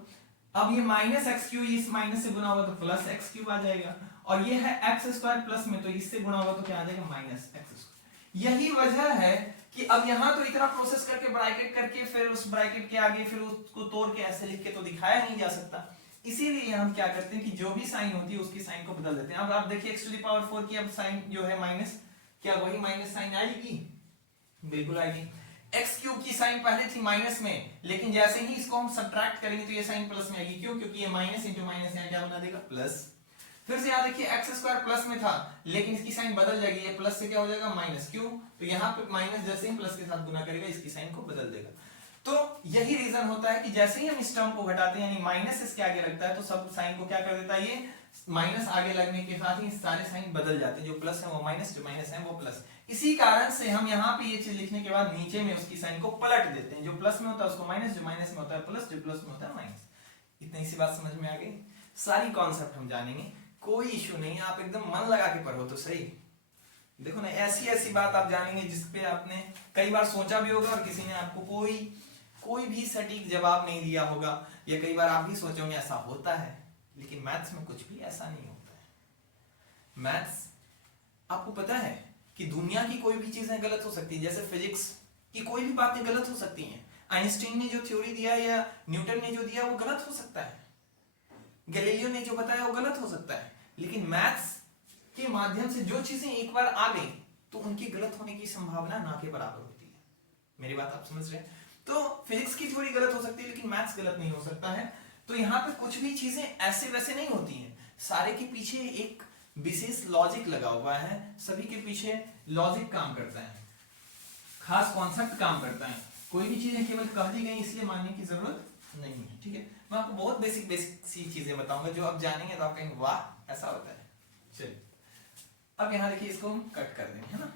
अब ये माइनस एक्स क्यूब इस माइनस से गुना होगा तो प्लस एक्स क्यूब आ जाएगा, और ये है एक्स स्क्वायर प्लस में तो इससे गुणा होगा तो क्या आ जाएगा माइनस एक्स स्क्वायर। यही वजह है कि अब यहाँ तो इतना प्रोसेस करके ब्रैकेट करके फिर उस ब्रैकेट के आगे फिर उसको तोड़ के ऐसे लिख के तो दिखाया नहीं जा सकता, इसीलिए हम क्या करते हैं कि जो भी साइन होती है उसकी साइन को बदल देते हैं। अब आप देखिए x टू द पावर 4 की अब साइन जो है माइनस, क्या वही माइनस साइन आएगी? बिल्कुल आएगी। x क्यूब की साइन पहले थी माइनस में, लेकिन जैसे ही इसको हम सब्ट्रैक्ट करेंगे तो ये साइन प्लस में आएगी। क्यों? क्योंकि ये माइनस इंटू माइनस यहाँ क्या बना देगा? प्लस। फिर से यहाँ देखिए एक्स स्क्वायर प्लस में था, लेकिन इसकी साइन बदल जाएगी, ये प्लस से क्या हो जाएगा? माइनस। क्यों? तो यहाँ पे माइनस जैसे ही प्लस के साथ गुना करेगा इसकी साइन को बदल देगा। तो यही रीजन होता है कि जैसे ही हम इस टर्म को घटाते हैं यानी माइनस इसके आगे लगता है तो सब साइन को क्या कर देता है? ये माइनस आगे लगने के साथ ही सारे साइन बदल जाते हैं, जो प्लस है वो माइनस, जो माइनस है वो प्लस। इसी कारण से हम यहाँ पे ये चीज लिखने के बाद नीचे में उसकी साइन को पलट देते हैं, जो प्लस में होता है उसको माइनस, जो माइनस में होता है प्लस, जो प्लस में होता है माइनस। इतनी सी बात समझ में आ गई? सारी कॉन्सेप्ट हम जानेंगे, कोई इश्यू नहीं, आप एकदम मन लगा के पढ़ो तो सही। देखो ना, ऐसी ऐसी बात आप जानेंगे जिसपे आपने कई बार सोचा भी होगा और किसी ने आपको कोई भी सटीक जवाब नहीं दिया होगा, या कई बार आप भी सोचोगे ऐसा होता है, लेकिन मैथ्स में कुछ भी ऐसा नहीं होता है। मैथ्स, आपको पता है कि दुनिया की कोई भी चीजें गलत हो सकती है, जैसे फिजिक्स की कोई भी बातें गलत हो सकती हैं। आइंस्टीन ने जो थ्योरी दिया या न्यूटन ने जो दिया वो गलत हो सकता है, गैलीलियो ने जो बताया वो गलत हो सकता है, लेकिन मैथ्स के माध्यम से जो चीजें एक बार आ गई तो उनके गलत होने की संभावना ना के बराबर होती है। मेरी बात आप समझ रहे हैं? तो फिजिक्स की थ्योरी गलत हो सकती है लेकिन मैथ्स गलत नहीं हो सकता है। तो यहाँ पे कुछ भी चीजें ऐसे वैसे नहीं होती हैं, सारे के पीछे एक विशेष लॉजिक लगा हुआ है, सभी के पीछे लॉजिक काम करता है, खास कॉन्सेप्ट काम करता है। कोई भी चीजें केवल कह दी गई इसलिए मानने की जरूरत नहीं है। ठीक है, मैं आपको बहुत बेसिक सी चीजें बताऊंगा, जो आप जानेंगे तो आप कहेंगे वाह ऐसा होता है। चलिए अब यहाँ देखिए, इसको हम कट कर देंगे, है ना।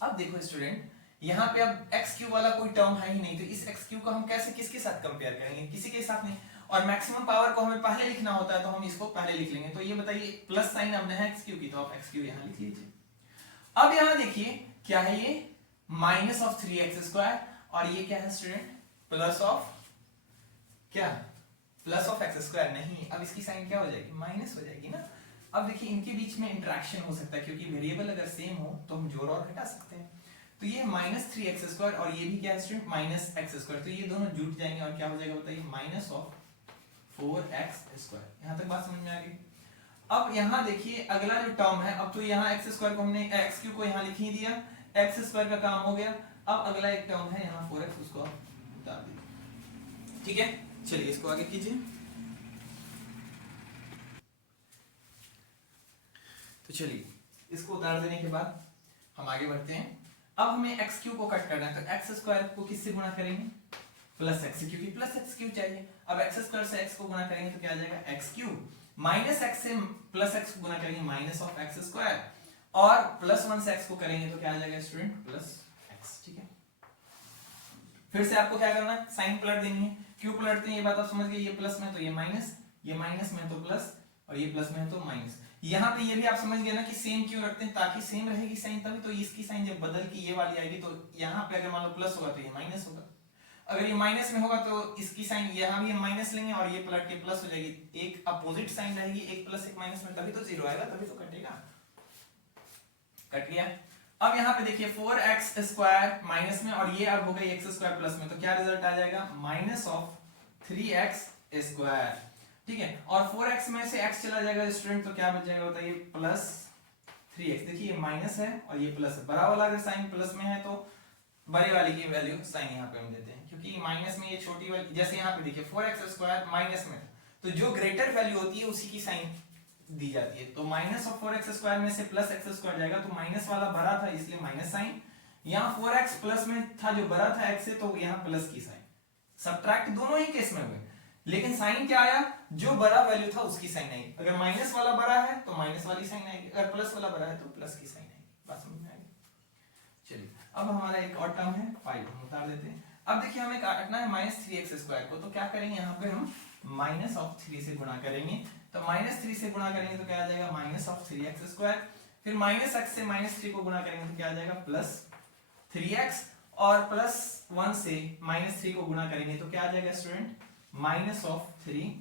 अब देखो स्टूडेंट, यहाँ पे अब एक्स क्यूब वाला कोई टर्म है ही नहीं, तो इस एक्स क्यूब को हम कैसे किसके साथ कंपेयर करेंगे? किसी के साथ नहीं। और मैक्सिमम पावर को हमें पहले लिखना होता है तो हम इसको पहले लिख लेंगे। तो ये बताइए, प्लस साइन हमने है एक्स क्यूब की, तो आप एक्स क्यूब यहाँ लिख लीजिए। अब यहाँ देखिए क्या है, ये माइनस ऑफ 3x², और ये क्या है स्टूडेंट? प्लस ऑफ क्या? Plus of x²। नहीं, अब इसकी साइन क्या हो जाएगी? माइनस हो जाएगी ना। अब देखिए इनके बीच में इंटरेक्शन हो सकता है, क्योंकि वेरिएबल अगर सेम हो तो हम जोड़ और घटा सकते हैं। तो ये माइनस 3x² और ये भी क्या है स्टूडेंट? Minus x²। तो ये दोनों जुट जाएंगे और क्या हो जाएगा बताइए? Minus of 4x²। यहां तक बात समझ में आ गई? अब यहाँ देखिए अगला जो टर्म है, अब तो यहाँ x² को हमने x³ को यहाँ लिख ही दिया, x² का काम हो गया। अब अगला एक टर्म है यहाँ 4x, उसको उतार दीजिए। ठीक है, चलिए इसको आगे कीजिए। तो चलिए इसको उतार देने के बाद हम आगे बढ़ते हैं। अब हमें x³ को कट करना है, तो x² को किससे गुणा करेंगे? प्लस x, क्योंकि प्लस x³ चाहिए। अब x² से x को गुणा करेंगे तो क्या आ जाएगा? x³ माइनस x से प्लस x को गुणा करेंगे माइनस ऑफ x², और प्लस 1 से x को करेंगे तो क्या आ जाएगा स्टूडेंट? Plus x। ठीक है, फिर से आपको क्या करना है? साइन पलट देनी है। क्यों पलटते हैं ये बात आप समझ गए? ये प्लस में तो ये माइनस, ये माइनस में तो प्लस, और ये प्लस में है तो माइनस। यहाँ पे ये भी आप समझ गए ना कि सेम क्यों रखते हैं? ताकि सेम रहेगी साइन तभी तो इसकी साइन जब बदल के ये वाली आएगी तो यहाँ पे अगर मान लो प्लस होगा तो ये माइनस होगा, अगर ये माइनस में होगा तो इसकी साइन यहाँ भी हम माइनस लेंगे और ये पलट के प्लस हो जाएगी। एक अपोजिट साइन रहेगी, एक प्लस एक माइनस में, तभी तो जीरो आएगा, तभी तो कटेगा। कट गया। अब यहाँ पे देखिए 4x² माइनस में और ये अब हो गई x² प्लस में, तो क्या रिजल्ट आ जाएगा? Minus of 3x²। ठीक है, और 4x में से x चला जाएगा स्टूडेंट, तो क्या बच जाएगा बताइए? Plus 3x। देखिए ये माइनस है और ये प्लस है, बड़ा वाला अगर साइन प्लस में है तो बड़े वाले की वैल्यू साइन यहाँ पे हम देते हैं, क्योंकि माइनस में ये छोटी वाली, जैसे यहाँ पे देखिए 4x² माइनस में, तो जो ग्रेटर वैल्यू होती है उसी की साइन दी जाती है। तो माइनस ऑफ 4x² में से प्लस x² जाएगा, तो माइनस वाला बड़ा था इसलिए माइनस साइन, यहाँ 4x प्लस में था जो बड़ा था x से, तो यहाँ प्लस की साइन। सब्ट्रैक्ट दोनों ही केस में हुए, लेकिन साइन क्या आया? जो बड़ा वैल्यू था उसकी साइन आई। अगर माइनस वाला बड़ा है तो माइनस वाली साइन आएगी, अगर प्लस वाला बड़ा है तो प्लस की साइन आएगी। बात समझ में आएगी? चलिए अब हमारा एक और टर्म है 5, हम उतार देते हैं। अब देखिए हमें काटना है माइनस 3x² को, तो क्या करेंगे? यहाँ पे हम माइनस ऑफ 3 से गुणा करेंगे, तो माइनस 3 से गुणा करेंगे तो क्या आ जाएगा? Minus of 3x²। फिर माइनस x से माइनस 3 को गुणा करेंगे तो क्या आ जाएगा? प्लस 3x, और प्लस 1 से माइनस 3 को गुणा करेंगे तो क्या आ जाएगा स्टूडेंट? Minus of 3।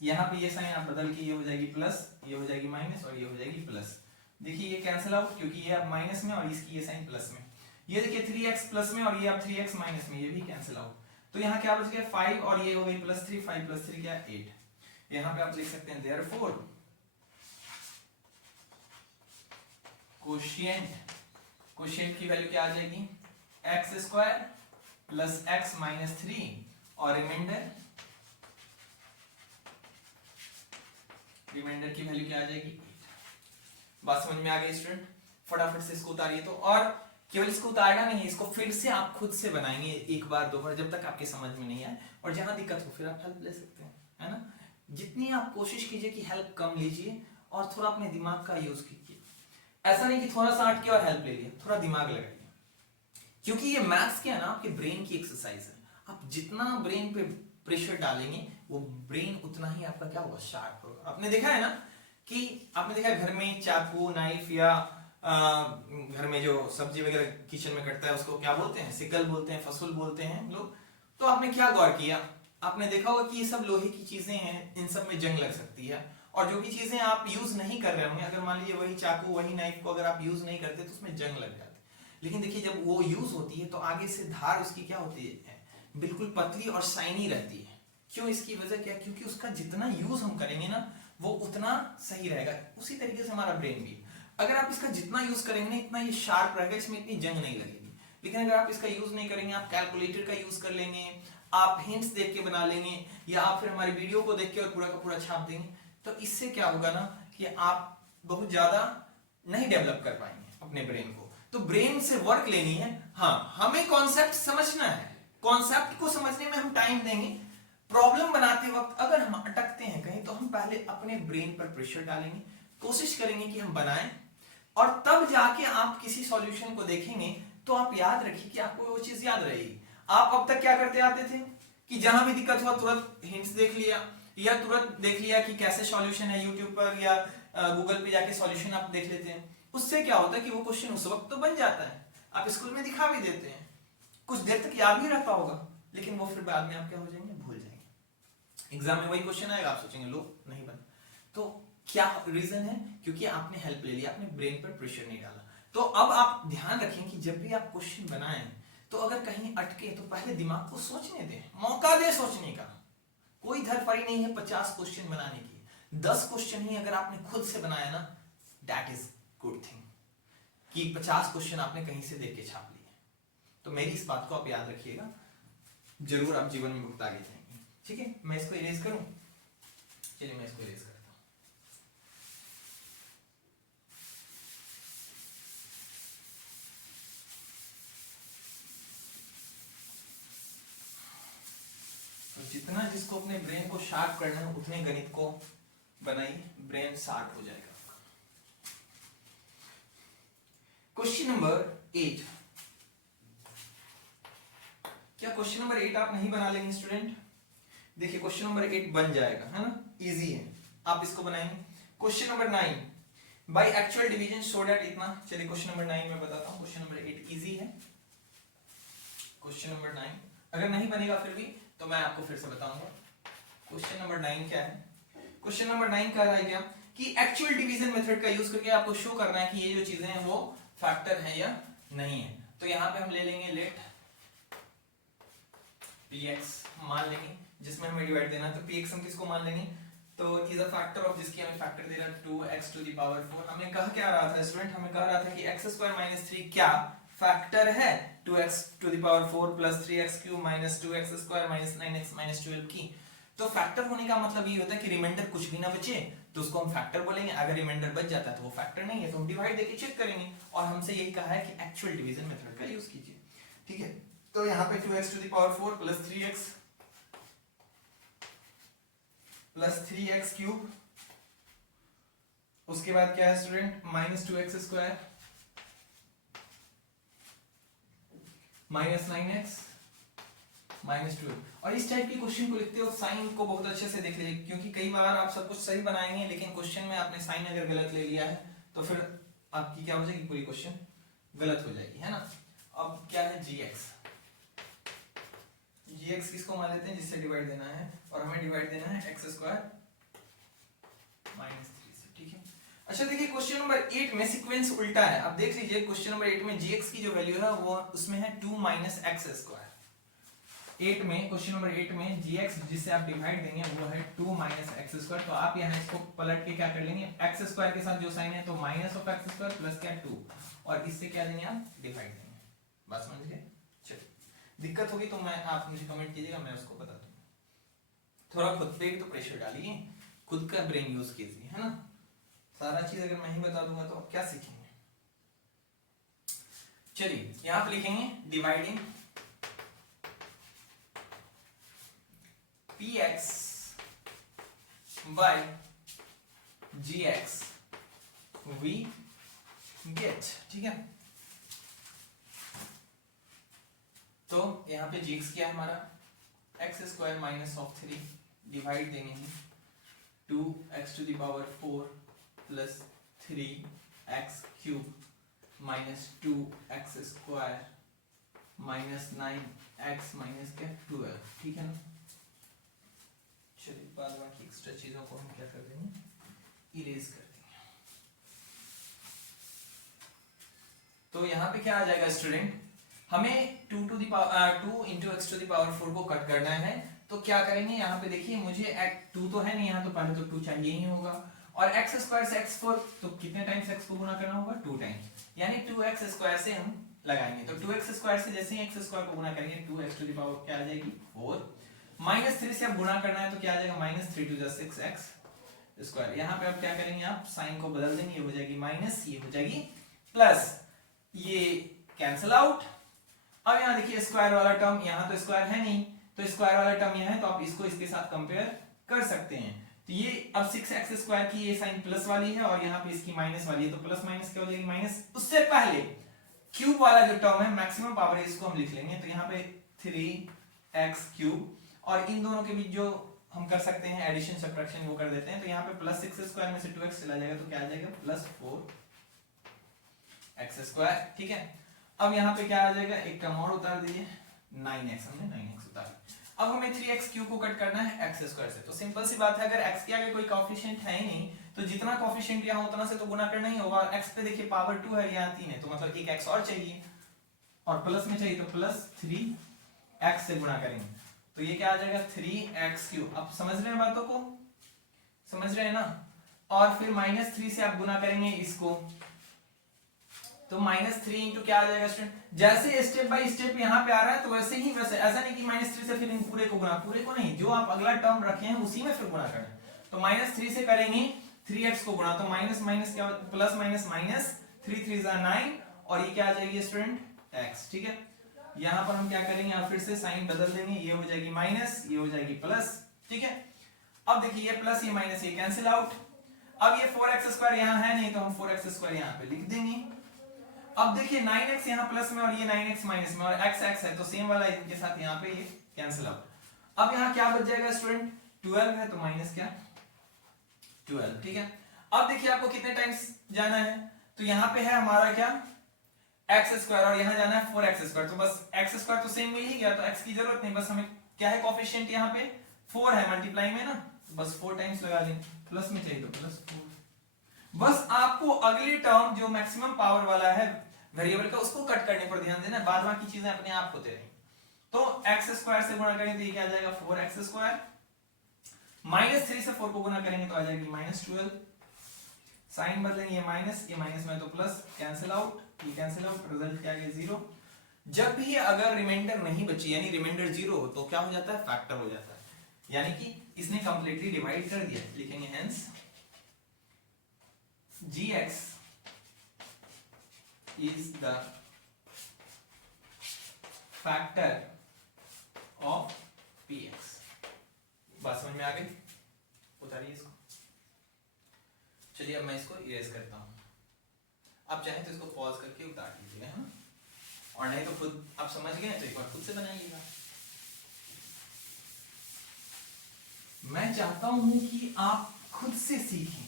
यहाँ पे ये साइन आप बदल के ये हो जाएगी प्लस, ये हो जाएगी माइनस, और ये हो जाएगी प्लस। देखिए ये कैंसिल आउट, क्योंकि ये अब माइनस में और इसकी ये साइन प्लस में। ये देखिए 3x प्लस में और ये अब 3x माइनस में, ये भी कैंसिल आउट। तो यहाँ क्या बच गया 5 और ये हो गई +3, 5 + 3 क्या 8। यहाँ पे आप लिख सकते हैं देयरफॉर कोशिएंट की वैल्यू क्या आ जाएगी x² + x - 3 और रिमाइंडर की वैल्यू क्या आ जाएगी 8। बात समझ में आ गई स्टूडेंट? फटाफट से इसको उतारिए। तो और केवल इसको उतारना नहीं है, इसको फिर से आप खुद से बनाएंगे एक बार दो बार, जब तक आपके समझ में नहीं आए, और जहां दिक्कत हो फिर आप हेल्प ले सकते हैं, है ना। जितनी आप कोशिश कीजिए कि हेल्प कम लीजिए और थोड़ा अपने दिमाग का यूज कीजिए। ऐसा नहीं कि थोड़ा सा हट के और हेल्प ले लिया, थोड़ा दिमाग लगाइए, क्योंकि ये मैथ्स क्या है ना आपके ब्रेन की एक्सरसाइज है। आप जितना ब्रेन पे प्रेशर डालेंगे वो ब्रेन उतना ही आपका क्या होगा शार्प होगा। आपने देखा है ना कि आपने देखा है घर में चाकू नाइफ या घर में जो सब्जी वगैरह किचन में कटता है उसको क्या बोलते हैं, सिकल बोलते हैं, फसुल बोलते हैं लोग। तो आपने क्या गौर किया, आपने देखा होगा कि ये सब लोहे की चीजें हैं, इन सब में जंग लग सकती है। और जो भी चीजें आप यूज नहीं कर रहे होंगे, अगर मान लीजिए वही चाकू वही नाइफ को अगर आप यूज नहीं करते तो उसमें जंग लग जाती है। लेकिन देखिए जब वो यूज होती है तो आगे से धार उसकी क्या होती है, बिल्कुल पतली और शाइनी रहती है। क्यों? इसकी वजह क्या? क्योंकि उसका जितना यूज हम करेंगे ना वो उतना सही रहेगा। उसी तरीके से हमारा ब्रेन भी, अगर आप इसका जितना यूज करेंगे ना इतना ये शार्प रहेगा, इसमें इतनी जंग नहीं लगेगी। लेकिन अगर आप इसका यूज नहीं करेंगे, आप कैलकुलेटर का यूज कर लेंगे, आप हिंट्स देख के बना लेंगे, या आप फिर हमारी वीडियो को देख के और पूरा का पूरा छाप देंगे, तो इससे क्या होगा ना कि आप बहुत ज्यादा नहीं डेवलप कर पाएंगे अपने ब्रेन को। तो ब्रेन से वर्क लेनी है। हाँ, हमें कॉन्सेप्ट समझना है, कॉन्सेप्ट को समझने में हम टाइम देंगे। प्रॉब्लम बनाते वक्त अगर हम अटकते हैं कहीं तो हम पहले अपने ब्रेन पर प्रेशर डालेंगे, कोशिश करेंगे कि हम बनाएं, और तब जाके आप किसी सॉल्यूशन को देखेंगे तो आप याद रखिए कि आपको वो चीज याद रहेगी। आप अब तक क्या करते आते थे कि जहां भी दिक्कत हुआ तुरंत हिंट्स देख लिया, या तुरंत देख लिया कि कैसे सॉल्यूशन है यूट्यूब पर या गूगल पे जाके सॉल्यूशन आप देख लेते हैं। उससे क्या होता है कि वो क्वेश्चन उस वक्त तो बन जाता है, आप स्कूल में दिखा भी देते हैं, कुछ देर तक याद भी रहता होगा, लेकिन वो फिर बाद में आप क्या हो जाएंगे, भूल जाएंगे। एग्जाम में वही क्वेश्चन आएगा, आप सोचेंगे लो नहीं बना। तो क्या रीजन है? क्योंकि आपने हेल्प ले लिया, आपने ब्रेन पर प्रेशर नहीं डाला। तो अब आप ध्यान रखें कि जब भी आप क्वेश्चन बनाएं तो अगर कहीं अटके तो पहले दिमाग को सोचने दें, मौका दें सोचने का। कोई धरफड़ी नहीं है 50 क्वेश्चन बनाने की, 10 क्वेश्चन ही अगर आपने खुद से बनाया ना, दैट इज गुड थिंग, कि 50 क्वेश्चन आपने कहीं से देख के छाप लिए। तो मेरी इस बात को आप याद रखिएगा, जरूर आप जीवन में बहुत आगे जाएंगे। ठीक है, मैं इसको इरेज करूं, चलिए मैं इसको इरेज करता हूं। जितना जिसको अपने ब्रेन को शार्प करना है उतने गणित को बनाइए, ब्रेन शार्प हो जाएगा। क्वेश्चन नंबर 8, क्या क्वेश्चन नंबर 8 आप नहीं बना लेंगे स्टूडेंट? देखिए क्वेश्चन नंबर 8 बन जाएगा, है ना, इजी है, आप इसको बनाएंगे। Question number 9, by actual division show that इतना। चलिए क्वेश्चन नंबर 9 में बताता हूं। क्वेश्चन नंबर 8 इजी है, क्वेश्चन नंबर 9 अगर नहीं बनेगा फिर भी तो मैं आपको फिर से बताऊंगा। क्वेश्चन नंबर 9 क्या है? क्वेश्चन नंबर 9 कह रहा है क्या कि एक्चुअल डिवीजन मेथड का यूज करके आपको शो करना है कि ये जो चीजें हैं वो फैक्टर है या नहीं है। तो यहां पे हम ले लेंगे लेट px, मान लेंगे जिसमें हमें डिवाइड देना है, तो px हम किसको मान लेंगे, तो इज अ फैक्टर ऑफ जिसकी हमें फैक्टर दे रहा है 2x टू द पावर 4। हमें कहा क्या रहा था स्टूडेंट, हमें कह रहा था कि x² - 3 क्या फैक्टर है 2x to the power 4 plus 3x³ minus 2x² minus 9x minus 12 की। तो फैक्टर होने का मतलब ये होता है कि रिमाइंडर कुछ भी ना बचे तो उसको हम फैक्टर बोलेंगे, अगर रिमाइंडर बच जाता है तो वो फैक्टर नहीं है, तो हम डिवाइड देके चेक करेंगे। और हमसे यही कहा है कि एक्चुअल डिवीजन मेथड का यूज कीजिए। ठीक है, तो यहाँ पे 2x to the power 4 plus 3x plus 3x³, उसके बाद क्या है student, minus 2x² minus 9x minus 12। और इस टाइप के क्वेश्चन को लिखते हो साइन को बहुत अच्छे से देख लीजिए, क्योंकि कई बार आप सब कुछ सही बनाएंगे लेकिन क्वेश्चन में आपने साइन अगर गलत ले लिया है तो फिर आपकी क्या हो जाएगी, पूरी क्वेश्चन गलत हो जाएगी, है ना। अब क्या है gx, gx किसको मान लेते हैं, जिससे डिवाइड देना है, और हमें डिवाइड देना है x² माइनस 3 से। ठीक है, अच्छा देखिए क्वेश्चन नंबर 8 में सीक्वेंस उल्टा है। अब देख लीजिए क्वेश्चन नंबर 8 में gx की जो वैल्यू है वो उसमें है 2 - x²। 8 में, क्वेश्चन नंबर 8 में gx जिसे आप डिवाइड देंगे वो है 2 माइनस एक्स स्क्वायर। तो आप यहाँ इसको पलट के क्या कर लेंगे, एक्स स्क्वायर के साथ जो साइन है तो minus of x square plus क्या 2, और इससे क्या देंगे आप डिवाइड देंगे। बात समझ गए? चलिए, दिक्कत होगी तो मैं आप मुझे कमेंट कीजिएगा, मैं उसको बता दूंगा। थोड़ा खुद पे भी तो प्रेशर डालिए, खुद का ब्रेन यूज कीजिए, है ना। सारा चीज अगर मैं ही बता दूंगा तो आप क्या सीखेंगे। चलिए यहां पे लिखेंगे dividing px by gx we get, ठीक है। तो यहां पे gx क्या है हमारा, x square minus of 3 divide देंगे 2x to the power 4 plus 3x cube minus 2x square minus 9x minus क्या 12, ठीक है ना। चलिए बाद बाकी एक्स्ट्रा चीजों को हम क्या कर देंगे, इरेज कर देंगे। तो यहाँ पे क्या आ जाएगा स्टूडेंट, हमें 2 into x to the power 4 को कट करना है। तो क्या करेंगे, यहाँ पे देखिए मुझे 2 तो है नहीं यहाँ, तो पहले तो 2 चाहिए ही होगा, और x स्क्वायर से x4 तो कितने टाइम्स x को गुना करना होगा 2 टाइम्स, यानी 2x स्क्वायर से हम लगाएंगे। तो 2x स्क्वायर से जैसे ही x स्क्वायर को गुना करेंगे 2x to the power क्या आ जाएगी 4, माइनस 3 से अब गुना करना है तो क्या आ जाएगा minus 3 to the 6x square. यहाँ पे अब क्या करेंगे, आप साइन को बदल देंगे, ये हो जाएगी माइनस, ये हो जाएगी प्लस, ये कैंसिल आउट। अब यहाँ देखिए स्क्वायर वाला टर्म, यहाँ तो स्क्वायर है नहीं, तो स्क्वायर वाला टर्म यहाँ है, तो आप इसको इसके साथ कंपेयर कर सकते हैं। तो ये अब 6x स्क्वायर की ये साइन प्लस वाली है और यहाँ पे इसकी माइनस वाली है, तो प्लस माइनस क्या हो जाएगी माइनस। उससे पहले क्यूब वाला जो टर्म है मैक्सिमम पावर है, इसको हम लिख लेंगे। तो यहाँ पे 3x क्यूब, और इन दोनों के बीच जो हम कर सकते हैं एडिशन सब्ट्रैक्शन वो कर देते हैं। तो यहाँ पे प्लस 6 स्क्वायर में से 2x चला जाएगा तो क्या आ जाएगा प्लस 4x स्क्वायर, ठीक है। अब यहाँ पे क्या आ जाएगा, एक टर्म और उतार दीजिए 9x, हमने 9x उतार। अब हमें 3x क्यूब को कट करना है x स्क्वायर से। तो सिंपल सी बात है, अगर x के आगे कोई कोएफिशिएंट है ही नहीं तो जितना कोएफिशिएंट यहाँ उतना से तो गुना करना ही होगा। x पे देखिए पावर 2 है, यहाँ 3 है, तो मतलब एक x और चाहिए, और प्लस में चाहिए तो प्लस 3x से गुना करेंगे तो ये क्या आ जाएगा 3x क्यूब। अब समझ रहे हैं बातों को, समझ रहे हैं ना। और फिर माइनस 3 से आप गुना करेंगे इसको, तो माइनस 3 इंटू क्या आ जाएगा स्टूडेंट, जैसे स्टेप बाय स्टेप यहाँ पे आ रहा है तो वैसे ही, वैसे ऐसा नहीं कि माइनस 3 से फिर इन पूरे को गुना, पूरे को नहीं, जो आप अगला टर्म रखे हैं उसी में फिर गुना करना। तो माइनस 3 से करेंगे 3x को गुना, तो माइनस माइनस क्या, प्लस माइनस माइनस, 3 3 9, और ये क्या आ जाएगी स्टूडेंट x, ठीक है। यहाँ पर हम क्या करेंगे, आप फिर से साइन बदल देंगे, ये हो जाएगी माइनस, ये हो जाएगी प्लस, ठीक है। अब देखिए ये प्लस ये माइनस ये कैंसिल आउट। अब ये 4x स्क्वायर यहाँ है नहीं, तो हम 4x स्क्वायर यहाँ पे लिख देंगे। अब देखिए 9x यहाँ प्लस में और ये 9x माइनस में, और x x है तो सेम वाला इनके साथ यहाँ पे ये कैंसिल आउट। अब यहाँ क्या बच जाएगा स्टूडेंट, 12 है तो माइनस क्या 12, ठीक है। अब देखिए आपको कितने टाइम्स जाना है, तो यहाँ पे है हमारा क्या x स्क्वायर, और यहाँ जाना है 4x स्क्वायर, तो बस x स्क्वायर तो सेम मिल ही गया, तो x की जरूरत नहीं, बस हमें क्या है कोएफिशिएंट यहाँ पे 4 है, मल्टीप्लाई में ना, बस 4 टाइम्स लगा दें, प्लस में चाहिए तो प्लस 4। बस आपको अगली टर्म जो मैक्सिमम पावर वाला है वेरिएबल का उसको कट करने पर ध्यान देना, बाद बाकी चीजें अपने आप होते रहेंगी। तो x स्क्वायर से गुणा करेंगे तो ये क्या आ जाएगा 4x स्क्वायर, माइनस 3 से 4 को गुणा करेंगे तो आ जाएगी माइनस 12, साइन बदलेंगे ये माइनस में तो प्लस, कैंसिल आउट, ये कैंसिल आउट, रिजल्ट क्या आ गया 0। जब भी अगर रिमाइंडर नहीं बची यानी रिमाइंडर 0 हो तो क्या हो जाता है फैक्टर हो जाता है, यानी कि इसने कंप्लीटली डिवाइड कर दिया। लिखेंगे hence gx is the factor of px। बात समझ में आ गई, उतारिए इसको। चलिए अब मैं इसको इरेज करता हूं, आप चाहें तो इसको पॉज करके उतार लीजिएगा, है ना, और नहीं तो खुद आप समझ गए तो एक बार खुद से बनाइएगा। मैं चाहता हूं कि आप खुद से सीखें।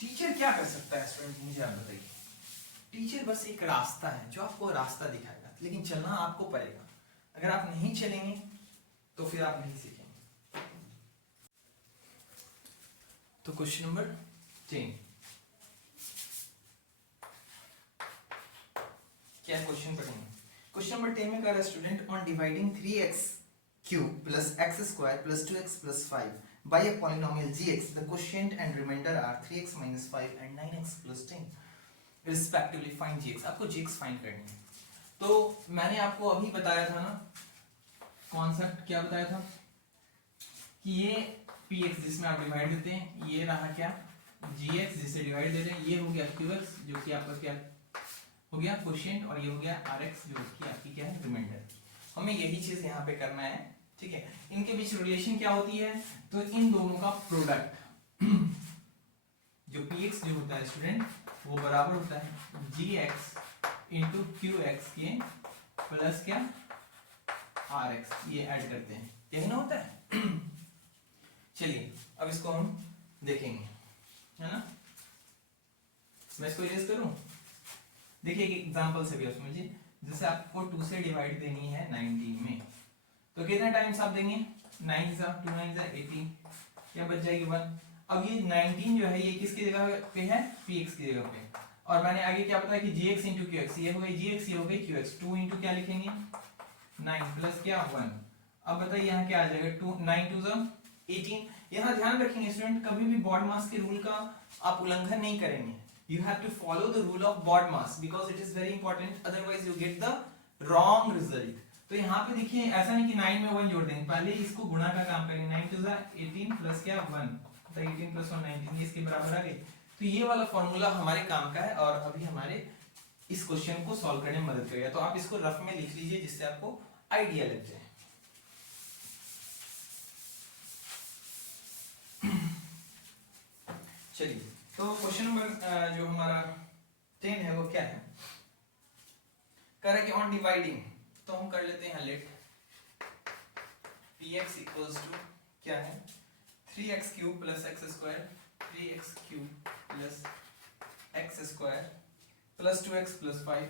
टीचर क्या कर सकता है स्टूडेंट, मुझे आप बताइए। टीचर बस एक रास्ता है जो आपको रास्ता दिखाएगा, लेकिन चलना आपको पड़ेगा। अगर आप नहीं चलेंगे तो फिर आप नहीं सीखेंगे। तो क्वेश्चन नंबर 10 क्या क्वेश्चन पढ़ेंगे, क्वेश्चन नंबर 10 में कह रहा है student on dividing 3x cube plus x square plus 2x plus 5 by a polynomial gx the quotient and remainder are 3x minus 5 and 9x plus 10 respectively find gx। आपको gx find करनी है। तो मैंने आपको अभी बताया था ना, कॉन्सेप्ट क्या बताया था कि ये px जिसमें आप डिवाइड देते हैं, ये रहा क्या gx जिसे डिवाइड दे रहे हैं, ये हो गया qx जो कि आपका क्या हो गया क्वोशिएंट, और ये हो गया rx जो कि आपकी क्या है रिमाइंडर। हमें यही चीज यहाँ पे करना है, ठीक है। इनके बीच रिलेशन क्या होती है, तो इन दोनों का प्रोडक्ट जो px जो होता है स्टूडेंट वो बराबर होता है gx इंटू qx के प्लस क्या rx, ये ऐड करते हैं, यही ना होता है। चलिए अब इसको हम देखेंगे, है ना। मैं इसको इरेज करूं, देखिए एक एग्जांपल से भी आप समझिए। जैसे आपको 2 से डिवाइड देनी है 19 में, तो कितने टाइम्स आप देंगे, 9 जा 2 9 जा 18, क्या बच जाएगी 1। अब ये 19 जो है ये किसकी जगह पे है, px की जगह पे, और मैंने आगे क्या बताया कि gx into qx, ये हो गई gx, ये हो गई qx, 2 into क्या लिखेंगे 9 प्लस क्या 1। अब बताइए यहाँ क्या आ जाएगा, 2 9 2 जा 18। यहाँ ध्यान रखेंगे स्टूडेंट, कभी भी बॉड मास के रूल का आप उल्लंघन नहीं करेंगे। You have to follow the rule of BOD mass because it is very important, otherwise you get the wrong result। तो यहाँ पे देखिए ऐसा नहीं कि 9 में 1 जोड़ देंगे, पहले इसको गुणा का काम करेंगे, 9 2 जा 18 प्लस क्या 1, तो 18 प्लस 1 19, ये इसके बराबर आ गए। तो ये वाला फॉर्मूला हमारे काम का है और अभी हमारे इस क्वेश्चन को सॉल्व करने में मदद करेगा। तो आप इसको रफ में लिख लीजिए जिससे आपको आइडिया लग जाए। चलिए तो क्वेश्चन नंबर जो हमारा 10 है वो क्या है, कह रहा है कि ऑन डिवाइडिंग, तो हम कर लेते हैं लेट px इक्वल्स टू क्या है 3x cube plus x square, 3x cube plus x square plus 2x plus 5,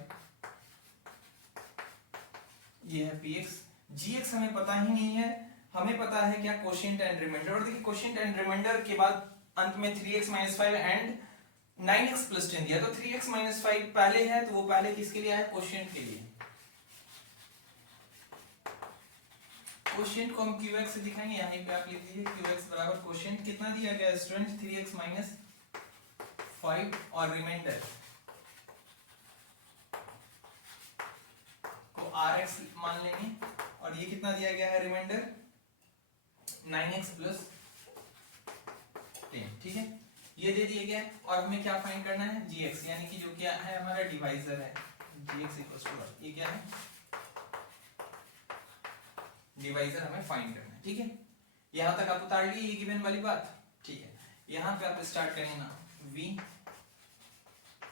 ये है px। gx हमें पता ही नहीं है, हमें पता है क्या क्वोशिएंट एंड रिमाइंडर। और देखिए क्वोशिएंट एंड रिमाइंडर के बाद अंत में 3x minus 5 and 9x plus 10 दिया, तो 3x minus 5 पहले है तो वो पहले किसके लिए है, क्वोशिएंट के लिए। क्वोशिएंट को हम qx से दिखाएंगे, यहीं पे आप लिख दीजिए qx बराबर क्वोशिएंट कितना दिया गया स्टूडेंट 3x minus 5 और रिमाइंडर को rx मान लेंगे, और ये कितना दिया गया है रिमाइंडर 9x plus 10, ठीक है, ये दे दिया गया। और हमें क्या फाइंड करना है gx, यानी कि जो क्या है हमारा डिवाइजर है, gx इक्वल्स टू ये क्या है डिवाइजर हमें फाइंड करना है, ठीक है। यहां तक आप उतार लिए ये गिवन वाली बात, ठीक है। यहां पे आप स्टार्ट करेंगे ना v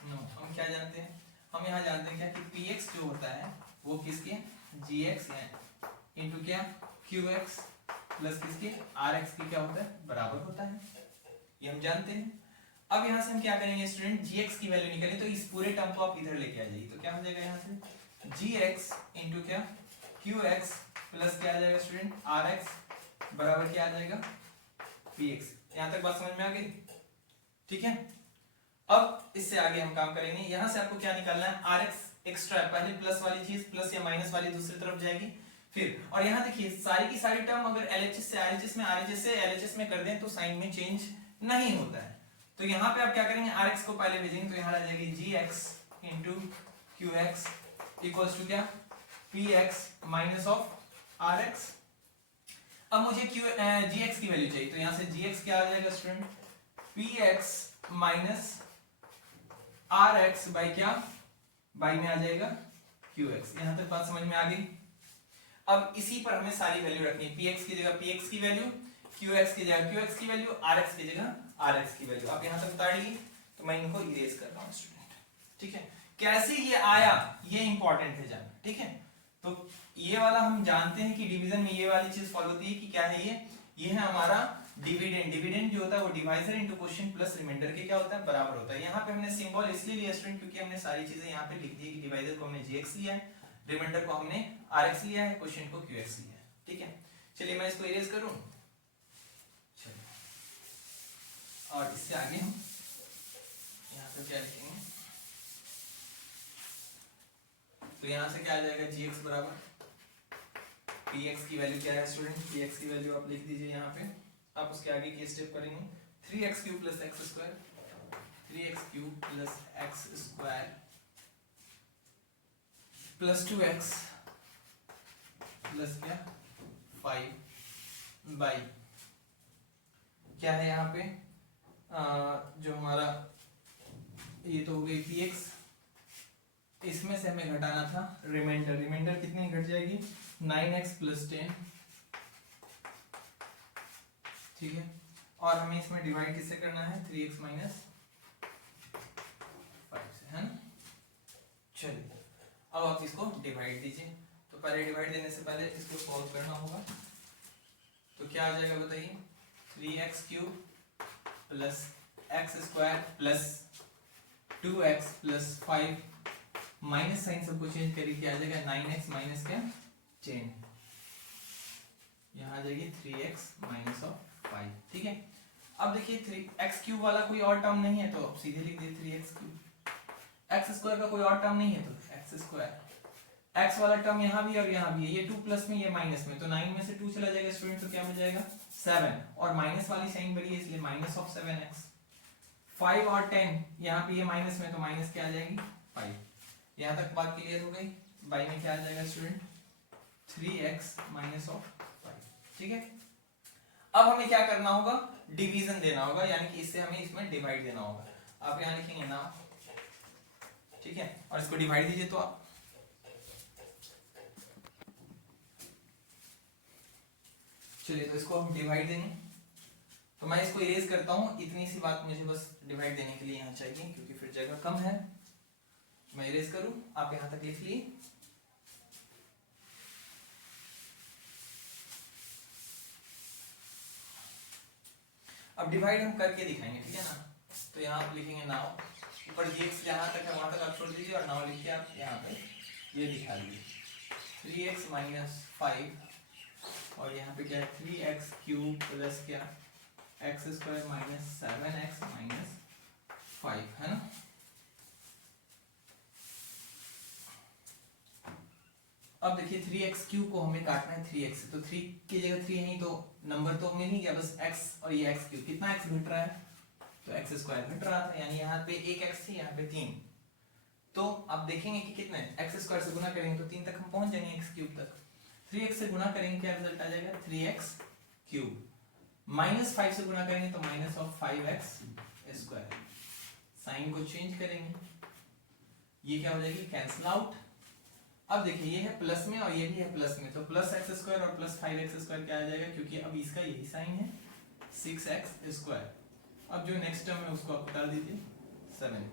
नो, हम क्या जानते हैं, हम यहां जानते हैं क्या कि px जो होता है वो किसके gx इनटू क्या qx प्लस किसके rx की क्या होता है बराबर होता है, ये हम जानते हैं। अब यहां से हम क्या करेंगे स्टूडेंट, gx की वैल्यू निकालें, तो इस पूरे टर्म को आप इधर लेके आ जाइए, तो क्या हो जाएगा यहां से gx इनटू क्या qx प्लस क्या आ जाएगा स्टूडेंट rx बराबर क्या आ जाएगा px। यहां तक बात समझ में आ गई, ठीक है। अब इससे आगे हम काम करेंगे, यहां से आपको क्या निकालना है rx एक्स्ट्रा, पहले प्लस वाली चीज प्लस या माइनस वाली दूसरी तरफ जाएगी फिर। और यहां देखिए सारी की सारी टर्म अगर LHS से RHS में, RHS से LHS में कर दें तो साइन में चेंज नहीं होता है। तो यहाँ पे आप क्या करेंगे rx को पहले भेजेंगे, तो यहाँ आ जाएगी gx into qx equals to क्या px माइनस ऑफ rx। अब मुझे gx की वैल्यू चाहिए, तो यहाँ से gx क्या आ जाएगा student px minus rx by क्या बाई में आ जाएगा qx। यहाँ तक बात समझ में आ गई। अब इसी पर हमें सारी वैल्यू रखनी है, px की जगह px की वैल्यू, qx की जगह qx की वैल्यू, rx की जगह rx की वैल्यू। आप यहां तक उतार लिए, तो मैं इनको इरेज कर रहा हूं स्टूडेंट, ठीक है। कैसे ये आया ये इंपॉर्टेंट है जानना, ठीक है। तो ये वाला हम जानते हैं कि डिवीजन में ये वाली चीज फॉलो होती है कि क्या है ये है हमारा डिविडेंड। डिविडेंड जो होता है वो divisor into quotient plus remainder के क्या होता है बराबर होता है। यहाँ पे हमने सिंबल इसलिए लिया स्टूडेंट क्योंकि हमने सारी चीजें यहाँ पे लिख दी कि डिवाइजर को हमने gx लिया है, रिमाइंडर को हमने rx लिया है, क्वोशिएंट को qx लिया है, ठीक है। चलिए मैं इसको इरेज करूं, चलिए और इससे आगे हम यहाँ पे क्या लिखेंगे तो यहाँ से क्या आ जाएगा gx बराबर px की वैल्यू क्या है स्टूडेंट, px की वैल्यू आप लिख दीजिए यहाँ पे। आप उसके आगे की स्टेप करेंगे 3x cube plus x square, 3x cube plus x square plus 2x plus क्या 5 बाई क्या है यहाँ पे जो हमारा ये तो हो गई px, इसमें से हमें घटाना था रिमाइंडर, रिमाइंडर कितनी घट जाएगी 9x प्लस 10, ठीक है। और हमें इसमें डिवाइड किससे करना है 3x माइनस 5 से, है ना। चलिए अब आप इसको डिवाइड दीजिए। तो पहले डिवाइड देने से पहले इसको सॉल्व करना होगा। तो क्या आ जाएगा बताइए 3x cube plus x square plus 2x plus 5 minus sign सबको चेंज करके क्या आ जाएगा 9x माइनस क्या 10, यहाँ आ जाएगी 3x माइनस ऑफ 5, ठीक है। अब देखिए 3x क्यूब वाला कोई और टर्म नहीं है तो आप सीधे लिख दिए 3x क्यूब, एक्स स्क्वायर का कोई और टर्म नहीं है तो एक्स स्क्वायर, एक्स वाला टर्म यहाँ भी और यहाँ भी है, ये 2 प्लस में ये माइनस में, तो 9 में से 2 चला जाएगा स्टूडेंट, तो क्या बच जाएगा 7, और माइनस वाली साइन बड़ी है इसलिए माइनस ऑफ 7x, 5 और 10 यहाँ पे ये माइनस में तो माइनस क्या आ जाएगी 5। यहाँ तक बात क्लियर हो गई। बाई में क्या आ जाएगा स्टूडेंट 3x माइनस ऑफ 5, ठीक है। अब हमें क्या करना होगा डिवीजन देना होगा, यानी कि इससे हमें इसमें डिवाइड देना होगा। आप यहाँ लिखेंगे ना, ठीक है, और इसको डिवाइड दीजिए। तो आप चलिए तो इसको हम डिवाइड देंगे, तो मैं इसको इरेज करता हूं, इतनी सी बात मुझे बस डिवाइड देने के लिए यहाँ चाहिए क्योंकि फिर जगह कम है। मैं इरेज करूं, आप यहां तक लिख लिए। अब डिवाइड हम करके दिखाएंगे, ठीक है ना। तो यहाँ आप लिखेंगे नाउ, ऊपर dx जहां तक है वहां तक आप छोड़ दीजिए और नाउ लिखिए आप यहाँ पे ये दिखा दीजिए 3x माइनस 5 और यहाँ पे क्या है 3x क्यूब प्लस क्या x square minus 7x minus 5, है ना। अब देखिए 3x क्यूब को हमें काटना है 3x से, तो 3 की जगह 3 नहीं तो नंबर तो मिल ही गया, बस x और ये x क्यूब, कितना x घट रहा है तो एक्स स्क्वायर घट रहा था, यानी यहाँ पे एक x थी यहाँ पे 3, तो आप देखेंगे कि कितने एक्स स्क्वायर से गुना करेंगे तो 3 तक हम पहुंच जाएंगे x क्यूब तक। 3x से गुना करेंगे क्या रिजल्ट आ जाएगा 3x क्यूब, माइनस 5 से गुना करेंगे तो minus of 5x square, sign को चेंज करेंगे, ये क्या हो जाएगी कैंसिल आउट। अब देखिए ये है प्लस में और ये भी है प्लस में, तो प्लस एक्स स्क्वायर और प्लस 5x स्क्वायर क्या आ जाएगा, क्योंकि अब इसका यही साइन है 6x स्क्वायर। अब जो नेक्स्ट टर्म है उसको आप उतार दीजिए 7।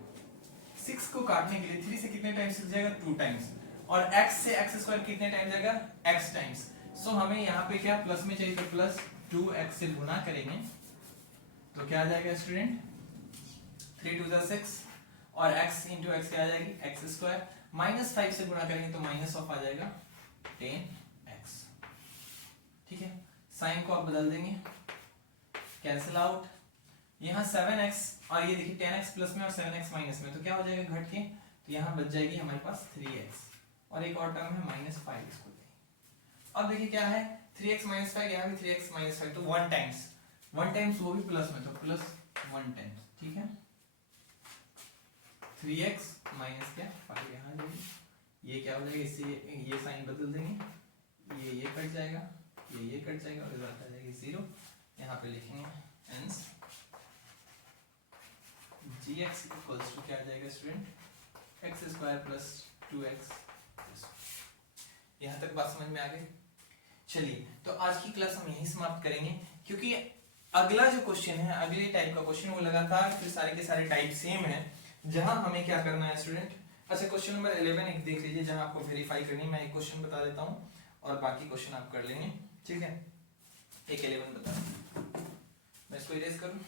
6 को काटने के लिए 3 से कितने टाइम्स लग जाएगा 2 टाइम्स, और x से x स्क्वायर कितने टाइम जाएगा x टाइम्स। सो हमें यहाँ पे क्या प्लस में चाहिए तो प्लस 2x से गुना करेंगे तो क्या आ जाएगा स्टूडेंट 3 2 6 और x इंटू एक्स क्या आ जाएगी एक्स स्क्वायर, माइनस 5 से गुना करेंगे तो माइनस ऑफ आ जाएगा 10x, ठीक है। साइन को आप बदल देंगे कैंसिल आउट, यहाँ 7x और ये देखिए 10x प्लस में और 7x माइनस में, तो क्या हो जाएगा घट के, तो यहाँ बच जाएगी हमारे पास 3x और एक और टर्म है माइनस 5 इसको देंगे। अब देखिए क्या है 3x माइनस 5, यहाँ भी 3x माइनस 5, तो 1 टाइम्स वो भी प्लस में, तो प्लस 1 टाइम्स, ठीक है। 3x माइनस क्या 5 यहाँ जाएगी, ये क्या हो जाएगा इससे ये साइन बदल देंगे, ये कट जाएगा, ये कट जाएगा और रिजल्ट आ जाएगी 0। यहाँ पे लिखेंगे हेंस gx इक्वल्स टू क्या आ जाएगा student x square plus 2x। यहाँ तक बात समझ में आ गई। चलिए तो आज की क्लास हम यहीं समाप्त करेंगे, क्योंकि अगला जो क्वेश्चन है अगले टाइप का क्वेश्चन वो लगातार फिर सारे के सारे टाइप सेम है, जहां हमें क्या करना है स्टूडेंट। अच्छा क्वेश्चन नंबर 11 एक देख लीजिए जहां आपको वेरीफाई करनी है, मैं एक क्वेश्चन बता देता हूं और बाकी क्वेश्चन आप कर लेंगे, ठीक है। एक 11 बता मैं इसको इरेज करूं।